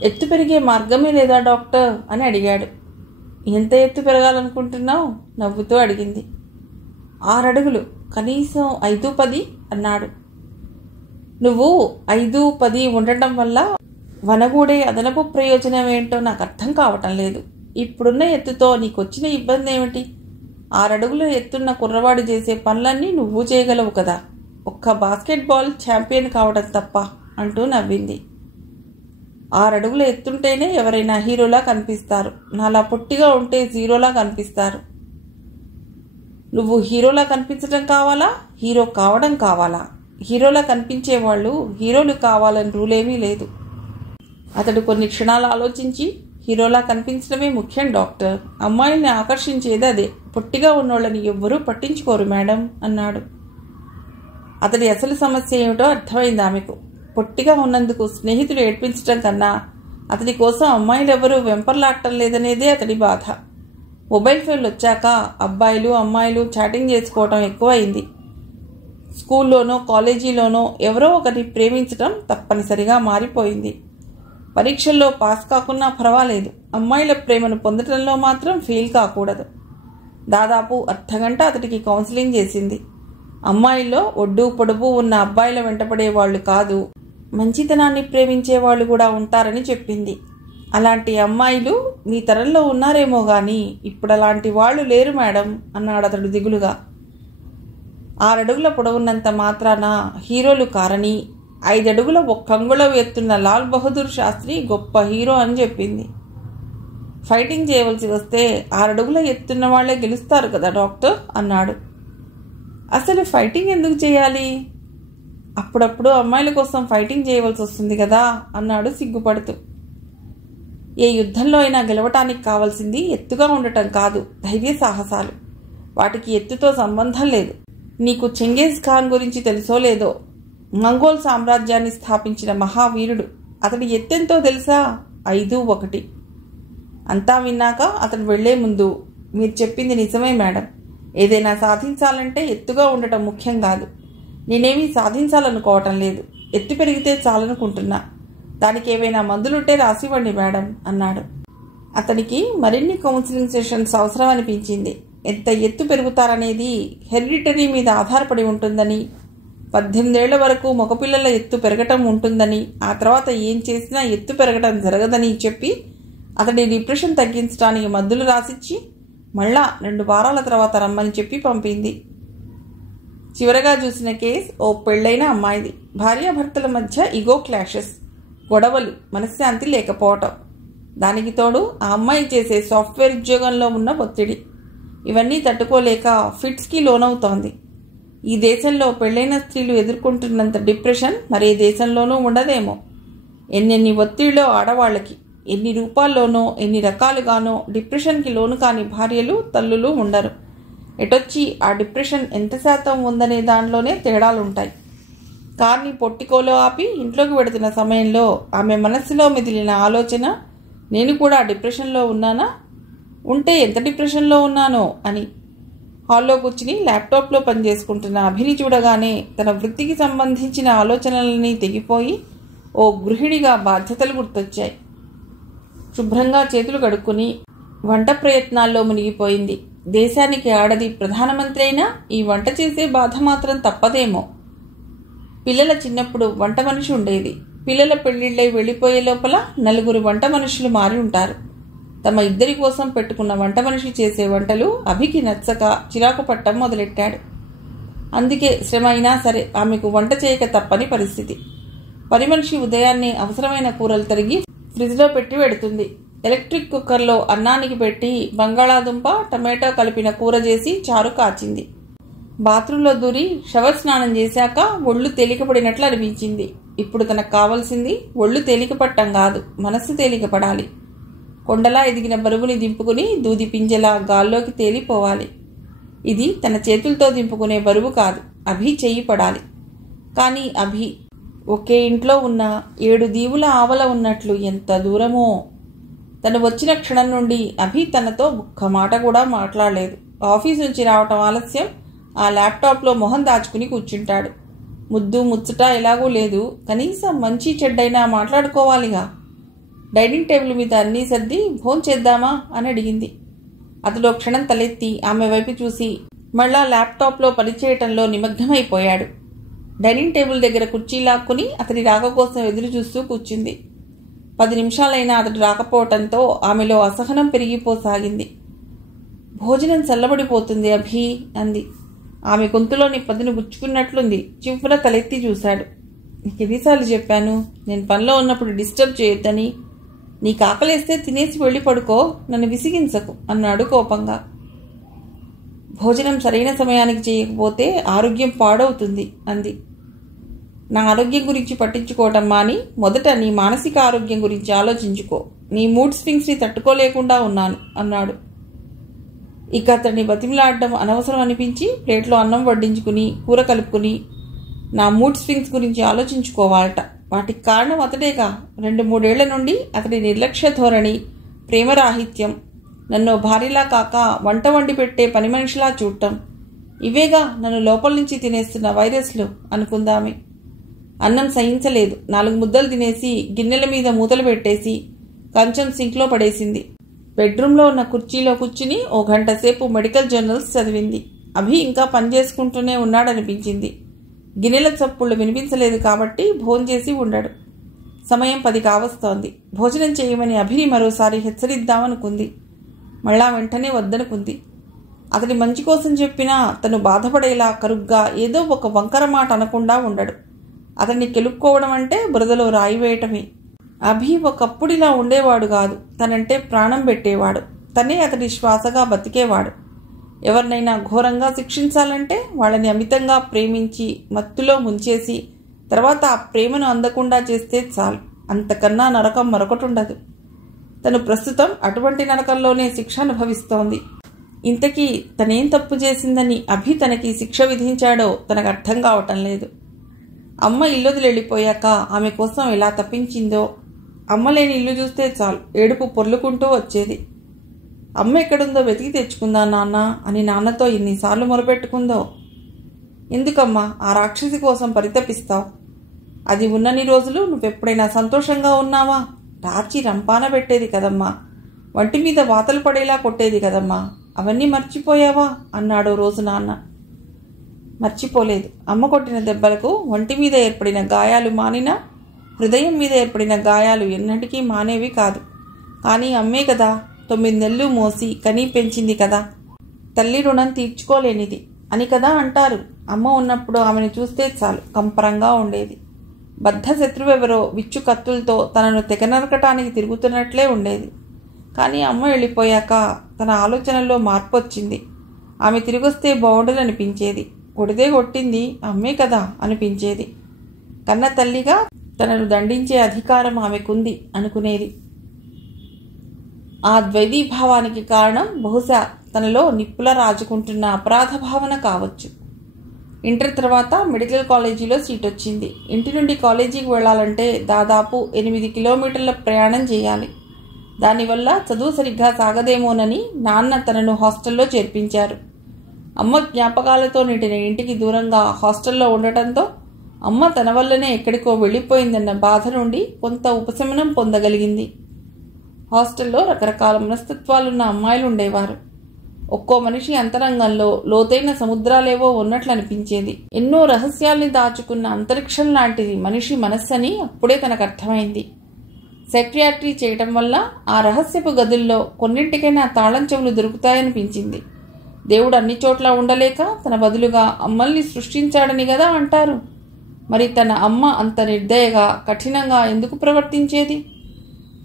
ఎత్తు పెరిగే మార్గమే లేదా డాక్టర్ అని అడిగాడు. ఎంత ఎత్తు పెరగాలనుకుంటున్నావు? నవ్వుతూ అడిగింది. 6 అడుగులు, కనీసం 5-10 అన్నాడు. నువ్వు 5-10 ఉండటం వల్ల వనగూడే అదనపు ప్రయోజనం ఏంటో నాకు అర్థం కావటం లేదు. ఇప్పుడున్న ఎత్తుతో నీకొచ్చిన ఇబ్బంది ఏమిటి? 6 అడుగుల ఎత్తున్న కుర్రవాడు చేసే పనులన్నీ నువ్వు చేయగలవు కదా. ఒక్క బాస్కెట్బాల్ ఛాంపియన్ కావడం తప్ప అంటూ నవ్వింది. 6 అడుగుల ఎత్తుంటేనే ఎవరైనా హీరోలా కనిపిస్తారు. నాలా పొట్టిగా ఉంటే జీరోలా కనిపిస్తారు. నువ్వు హీరోలా కనిపించడం కావాలా, హీరో కావడం కావాలా? హీరోలా కనిపించేవాళ్ళు హీరోలు కావాలని రూలేమీ లేదు. అతడు కొన్ని క్షణాలు ఆలోచించి, హీరోలా కనిపించడమే ముఖ్యం డాక్టర్. అమ్మాయిల్ని ఆకర్షించేది అదే. పొట్టిగా ఉన్నోళ్ళని ఎవ్వరూ పట్టించుకోరు మేడం అన్నాడు. అతడి అసలు సమస్య ఏమిటో అర్థమైంది ఆమెకు. పొట్టిగా ఉన్నందుకు స్నేహితులు ఏడ్పించడం కన్నా అతడి కోసం అమ్మాయిలెవరూ వెంపర్లాడటం లేదనేదే అతడి బాధ. మొబైల్ ఫోన్లు వచ్చాక అబ్బాయిలు అమ్మాయిలు చాటింగ్ చేసుకోవటం ఎక్కువైంది. స్కూల్లోనో కాలేజీలోనో ఎవరో ఒకరిని ప్రేమించడం తప్పనిసరిగా మారిపోయింది. పరీక్షల్లో పాస్ కాకున్నా పర్వాలేదు, అమ్మాయిల ప్రేమను పొందటంలో మాత్రం ఫెయిల్ కాకూడదు. దాదాపు అర్ధగంట అతడికి కౌన్సిలింగ్ చేసింది. అమ్మాయిల్లో ఒడ్డు పొడుపు ఉన్న అబ్బాయిల వెంటపడేవాళ్లు కాదు, మంచితనాన్ని ప్రేమించేవాళ్లు కూడా ఉంటారని చెప్పింది. అలాంటి అమ్మాయిలు మీ తరంలో ఉన్నారేమో గాని ఇప్పుడు అలాంటి వాళ్ళు లేరు మేడం అన్నాడు అతడు దిగులుగా. 6 అడుగుల పొడవున్నంత మాత్రాన హీరోలు కారని 5 అడుగుల 1 అంగుళం ఎత్తున్న లాల్ బహదూర్ శాస్త్రి గొప్ప హీరో అని చెప్పింది. ఫైటింగ్ చేయవలసి వస్తే 6 అడుగుల ఎత్తున్న వాళ్లే గెలుస్తారు కదా డాక్టర్ అన్నాడు. అసలు ఫైటింగ్ ఎందుకు చేయాలి? అప్పుడప్పుడు అమ్మాయిల కోసం ఫైటింగ్ చేయవలసి వస్తుంది కదా అన్నాడు సిగ్గుపడుతూ. ఏ యుద్ధంలో అయినా గెలవటానికి కావాల్సింది ఎత్తుగా ఉండటం కాదు, ధైర్య సాహసాలు. వాటికి ఎత్తుతో సంబంధం లేదు. నీకు చెంగేజ్ ఖాన్ గురించి తెలుసో లేదో, మంగోల్ సామ్రాజ్యాన్ని స్థాపించిన మహావీరుడు. అతడి ఎత్తెంతో తెలుసా? 5'1". అంతా విన్నాక అతడు వెళ్లే ముందు, మీరు చెప్పింది నిజమే మేడం, ఏదైనా సాధించాలంటే ఎత్తుగా ఉండటం ముఖ్యం కాదు. నేనేమీ సాధించాలనుకోవటం లేదు, ఎత్తు పెరిగితే చాలనుకుంటున్నా. దానికి ఏవైనా మందులుంటే రాసివ్వండి మేడం అన్నాడు. అతనికి మరిన్ని కౌన్సిలింగ్ సెషన్స్ అవసరం అనిపించింది. ఎంత ఎత్తు పెరుగుతారనేది హెరిడిటరీ మీద ఆధారపడి ఉంటుందని, 18 ఏళ్ల వరకు మగపిల్లల ఎత్తు పెరగటం ఉంటుందని, ఆ తర్వాత ఏం చేసినా ఎత్తు పెరగటం జరగదని చెప్పి అతడి డిప్రెషన్ తగ్గించడానికి మందులు రాసిచ్చి మళ్ళా 2 వారాల తర్వాత రమ్మని చెప్పి పంపింది. చివరగా చూసిన కేస్ ఓ పెళ్లైన అమ్మాయిది. భార్యాభర్తల మధ్య ఇగో క్లాషెస్, గొడవలు, మనశ్శాంతి లేకపోవటం. దానికి తోడు ఆ అమ్మాయి చేసే సాఫ్ట్వేర్ ఉద్యోగంలో ఉన్న ఒత్తిడి. ఇవన్నీ తట్టుకోలేక ఫిట్స్కి లోనవుతోంది. ఈ దేశంలో పెళ్లైన స్త్రీలు ఎదుర్కొంటున్నంత డిప్రెషన్ మరే దేశంలోనూ ఉండదేమో. ఎన్నెన్ని ఒత్తిడిలో ఆడవాళ్లకి, ఎన్ని రూపాల్లోనో ఎన్ని రకాలుగానో డిప్రెషన్కి లోను కాని భార్యలు, తల్లులు ఉండరు. ఎటొచ్చి ఆ డిప్రెషన్ ఎంత శాతం ఉందనే దానిలోనే తేడాలుంటాయి. కార్ని పొట్టికోలో ఆపి ఇంట్లోకి వెడుతున్న సమయంలో ఆమె మనస్సులో మెదిలిన ఆలోచన, నేను కూడా డిప్రెషన్లో ఉన్నానా, ఉంటే ఎంత డిప్రెషన్లో ఉన్నానో అని. హాల్లో కూర్చుని ల్యాప్టాప్లో పనిచేసుకుంటున్న అభిని చూడగానే తన వృత్తికి సంబంధించిన ఆలోచనలని తెగిపోయి ఓ గృహిణిగా బాధ్యతలు గుర్తొచ్చాయి. శుభ్రంగా చేతులు కడుక్కుని వంట ప్రయత్నాల్లో మునిగిపోయింది. దేశానికి ఆడది ప్రధానమంత్రి అయినా ఈ వంట చేసే బాధ మాత్రం తప్పదేమో. పిల్లల చిన్నప్పుడు వంట మనిషి ఉండేది. పిల్లల పెళ్లిళ్ళై వెళ్లిపోయే లోపల 4 వంట మనుషులు మారి ఉంటారు. తమ ఇద్దరి కోసం పెట్టుకున్న వంట మనిషి చేసే వంటలు అభికి నచ్చక చిరాకు పట్టం మొదలెట్టాడు. అందుకే శ్రమ అయినా సరే ఆమెకు వంట చేయక తప్పని పరిస్థితి. పని మనిషి ఉదయాన్నే అవసరమైన కూరలు తరిగి ఫ్రిడ్జ్లో పెట్టి పెడుతుంది. ఎలక్ట్రిక్ కుక్కర్లో అన్నానికి పెట్టి బంగాళాదుంప, టమాటో కలిపిన కూర చేసి చారు కాచింది. బాత్రూంలో దూరి షవర్ స్నానం చేశాక ఒళ్ళు తేలికపడినట్లు అనిపించింది. ఇప్పుడు తనకు కావాల్సింది ఒళ్ళు తేలికపట్టం కాదు, మనస్సు తేలికపడాలి. కొండలా ఎదిగిన బరువుని దింపుకుని దూది పింజలా గాల్లోకి తేలిపోవాలి. ఇది తన చేతులతో దింపుకునే బరువు కాదు, అభి చెయ్యి పడాలి. కానీ అభి ఒకే ఇంట్లో ఉన్న 7 దీవుల ఆవల ఉన్నట్లు ఎంత దూరమో. తను వచ్చిన క్షణం నుండి అభి తనతో ఒక్క మాట కూడా మాట్లాడలేదు. ఆఫీస్ నుంచి రావటం ఆలస్యం, ఆ ల్యాప్టాప్లో మొహం దాచుకుని కూర్చుంటాడు. ముద్దు ముచ్చట ఎలాగూ లేదు, కనీసం మంచి చెడ్డైనా మాట్లాడుకోవాలిగా. డైనింగ్ టేబుల్ మీద అన్నీ సర్ది భోంచేద్దామా అని అడిగింది. అతడు క్షణం తలెత్తి ఆమె వైపు చూసి మళ్ళా ల్యాప్టాప్లో పనిచేయటంలో నిమగ్నమైపోయాడు. డైనింగ్ టేబుల్ దగ్గర కుర్చీ లాక్కుని అతడి రాక కోసం ఎదురు చూస్తూ కూర్చుంది. 10 నిమిషాలైనా అతడు రాకపోవటంతో ఆమెలో అసహనం పెరిగిపోసాగింది. భోజనం చల్లబడిపోతుంది అభి అంది. ఆమె గొంతులోని పదును గుచ్చుకున్నట్లుంది. చివ్వున తలెత్తి చూశాడు. నీకు ఎన్నిసార్లు చెప్పాను నేను పనిలో ఉన్నప్పుడు డిస్టర్బ్ చేయొద్దని? నీకు ఆకలేస్తే తినేసి వెళ్ళి పడుకో, నన్ను విసిగించకు అన్నాడు కోపంగా. భోజనం సరైన సమయానికి చేయకపోతే ఆరోగ్యం పాడవుతుంది అంది. నా ఆరోగ్యం గురించి పట్టించుకోవటం మాని మొదట నీ మానసిక ఆరోగ్యం గురించి ఆలోచించుకో. నీ మూడ్ స్వింగ్స్ని తట్టుకోలేకుండా ఉన్నాను అన్నాడు. ఇక అతన్ని బతిమిలాడడం అనవసరం అనిపించి ప్లేట్లో అన్నం వడ్డించుకుని కూర కలుపుకుని నా మూడ్ స్వింగ్స్ గురించి ఆలోచించుకోవాలట. వాటికి కారణం అతడేగా. 2-3 ఏళ్ల నుండి అతడి నిర్లక్ష్య ధోరణి, ప్రేమరాహిత్యం, నన్ను భార్యలా కాక వంట వండి పెట్టే పని మనిషిలా చూడటం, ఇవేగా నన్ను లోపల నుంచి తినేస్తున్న వైరస్లు అనుకుందామే. అన్నం సహించలేదు. 4 ముద్దలు తినేసి గిన్నెల మీద మూతలు పెట్టేసి కంచం సింక్లో పడేసింది. బెడ్రూమ్లో ఉన్న కుర్చీలో కూర్చుని 1 గంట సేపు మెడికల్ జర్నల్స్ చదివింది. అభి ఇంకా పనిచేసుకుంటూనే ఉన్నాడనిపించింది. గిన్నెల చప్పుళ్ళు వినిపించలేదు కాబట్టి భోంచేసి ఉండడు. సమయం 10 కావస్తోంది. భోజనం చేయమని అభిని మరోసారి హెచ్చరిద్దామనుకుంది. మళ్ళా వెంటనే వద్దనుకుంది. అతని మంచి కోసం చెప్పినా తను బాధపడేలా కరుగ్గా ఏదో ఒక వంకర మాట అనకుండా ఉండడు. అతన్ని కెలుక్కోవడం అంటే బురదలో రాయి వేయటమే. అభి ఒకప్పుడిలా ఉండేవాడు కాదు. తనంటే ప్రాణం పెట్టేవాడు. తనే అతడి శ్వాసగా బతికేవాడు. ఎవరినైనా ఘోరంగా శిక్షించాలంటే వాళ్ళని అమితంగా ప్రేమించి మత్తులో ముంచేసి తర్వాత ఆ ప్రేమను అందకుండా చేస్తే చాలు. అంతకన్నా నరకం మరొకటుండదు. తను ప్రస్తుతం అటువంటి నరకంలోనే శిక్ష అనుభవిస్తోంది. ఇంతకీ తనేం తప్పు చేసిందని అభి తనకి శిక్ష విధించాడో తనకు అర్థం కావటం లేదు. అమ్మ ఇల్లుదిలి వెళ్ళిపోయాక ఆమె కోసం ఎలా తప్పించిందో. అమ్మ లేని ఇల్లు చూస్తే చాలు ఏడుపు పొర్లుకుంటూ వచ్చేది. అమ్మ ఎక్కడుందో వెతికి తెచ్చుకుందా నాన్న అని నాన్నతో ఎన్నిసార్లు మొరపెట్టుకుందో. ఎందుకమ్మా ఆ రాక్షసి కోసం పరితపిస్తావు? అది ఉన్నన్ని రోజులు నువ్వెప్పుడైనా సంతోషంగా ఉన్నావా? టార్చి రంపాన పెట్టేది కదమ్మా, వంటి మీద వాతలు పడేలా కొట్టేది కదమ్మా, అవన్నీ మర్చిపోయావా అన్నాడు రోజు నాన్న. మర్చిపోలేదు. అమ్మ కొట్టిన దెబ్బలకు ఒంటి మీద ఏర్పడిన గాయాలు మానినా హృదయం మీద ఏర్పడిన గాయాలు ఎన్నటికీ మానేవి కాదు. కానీ అమ్మే కదా 9 నెలలు మోసి కనీ పెంచింది కదా, తల్లి రుణం తీర్చుకోలేనిది అని కదా అంటారు. అమ్మ ఉన్నప్పుడు ఆమెను చూస్తే చాలు కంపరంగా ఉండేది. బద్ధ శత్రువెవరో విచ్చు కత్తులతో తనను తెగనరకటానికి తిరుగుతున్నట్లే ఉండేది. కానీ అమ్మ వెళ్ళిపోయాక తన ఆలోచనల్లో మార్పు వచ్చింది. ఆమె తిరిగొస్తే బాగుండదనిపించేది. కొడితే కొట్టింది అమ్మే కదా అనిపించేది. కన్న తల్లిగా తనను దండించే అధికారం ఆమెకుంది అనుకునేది. ఆ ద్వైధీభావానికి కారణం బహుశా తనలో నిప్పుల రాజుకుంటున్న అపరాధ భావన కావచ్చు. ఇంటర్ తర్వాత మెడికల్ కాలేజీలో సీట్ వచ్చింది. ఇంటి నుండి కాలేజీకి వెళ్లాలంటే దాదాపు 8 కిలోమీటర్ల ప్రయాణం చేయాలి. దానివల్ల చదువు సరిగ్గా సాగదేమోనని నాన్న తనను హాస్టల్లో చేర్పించారు. అమ్మ జ్ఞాపకాలతో నిండిన ఇంటికి దూరంగా హాస్టల్లో ఉండటంతో అమ్మ తన వల్లనే ఎక్కడికో వెళ్ళిపోయిందన్న బాధ నుండి కొంత ఉపశమనం పొందగలిగింది. హాస్టల్లో రకరకాల మనస్తత్వాలున్న అమ్మాయిలు ఉండేవారు. ఒక్కో మనిషి అంతరంగంలో లోతైన సముద్రాలేవో ఉన్నట్లు అనిపించేది. ఎన్నో రహస్యాల్ని దాచుకున్న అంతరిక్షం లాంటిది మనిషి మనస్సని అప్పుడే తనకు అర్థమైంది. సైక్రియాట్రీ చేయటం వల్ల ఆ రహస్యపు గదుల్లో కొన్నింటికైనా తాళం చెవులు దొరుకుతాయనిపించింది. దేవుడు అన్ని చోట్ల ఉండలేక తన బదులుగా అమ్మల్ని సృష్టించాడని కదా అంటారు. మరి తన అమ్మ అంత నిర్దయగా కఠినంగా ఎందుకు ప్రవర్తించేది?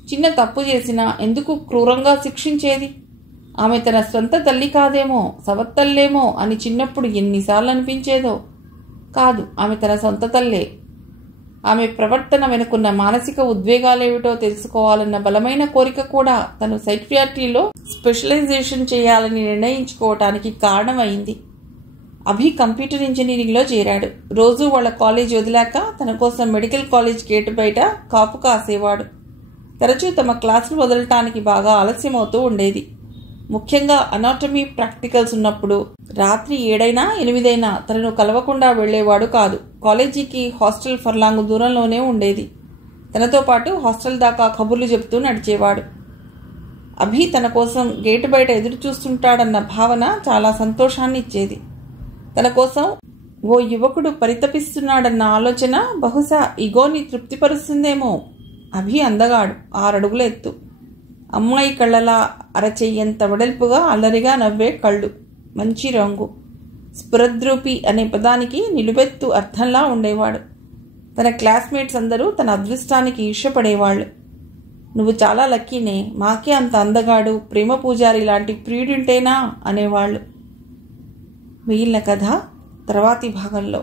చిన్న తప్పు చేసినా ఎందుకు క్రూరంగా శిక్షించేది? ఆమె తన స్వంత తల్లి కాదేమో, సవత్తల్లేమో అని చిన్నప్పుడు ఎన్నిసార్లు అనిపించేదో. కాదు, ఆమె తన సొంత తల్లే. ఆమె ప్రవర్తన వెనుకున్న మానసిక ఉద్వేగాలేమిటో తెలుసుకోవాలన్న బలమైన కోరిక కూడా తను సైక్రియాట్రీలో స్పెషలైజేషన్ చేయాలని నిర్ణయించుకోవటానికి కారణమైంది. అభి కంప్యూటర్ ఇంజనీరింగ్లో చేరాడు. రోజు వాళ్ళ కాలేజీ వదిలాక తన కోసం మెడికల్ కాలేజ్ గేటు బయట కాపు కాసేవాడు. తరచూ తమ క్లాసులు వదలటానికి బాగా ఆలస్యమవుతూ ఉండేది. ముఖ్యంగా అనాటమీ ప్రాక్టికల్స్ ఉన్నప్పుడు రాత్రి 7 8 తనను కలవకుండా వెళ్లేవాడు కాదు. కాలేజీకి హాస్టల్ ఫర్లాంగు దూరంలోనే ఉండేది. తనతో పాటు హాస్టల్ దాకా కబుర్లు చెబుతూ నడిచేవాడు. అభి తన కోసం గేటు బయట ఎదురు చూస్తుంటాడన్న భావన చాలా సంతోషాన్ని ఇచ్చేది. తన కోసం ఓ యువకుడు పరితపిస్తున్నాడన్న ఆలోచన బహుశా ఇగోని తృప్తిపరుస్తుందేమో. అభి అందగాడు, 6 అడుగుల ఎత్తు, అమ్మాయి కళ్ళలా అరచెయ్యంత వెడల్పుగా అల్లరిగా నవ్వే కళ్ళు, మంచి రంగు, స్ఫురద్రూపి అనే పదానికి నిలువెత్తు అర్థంలా ఉండేవాడు. తన క్లాస్మేట్స్ అందరూ తన అదృష్టానికి ఈర్ష్యపడేవాళ్ళు. నువ్వు చాలా లక్కీనే, మాకే అంత అందగాడు, ప్రేమ పూజారి లాంటి ప్రియుడింటేనా అనేవాళ్ళు. మిగిలిన కథ తర్వాతి భాగంలో.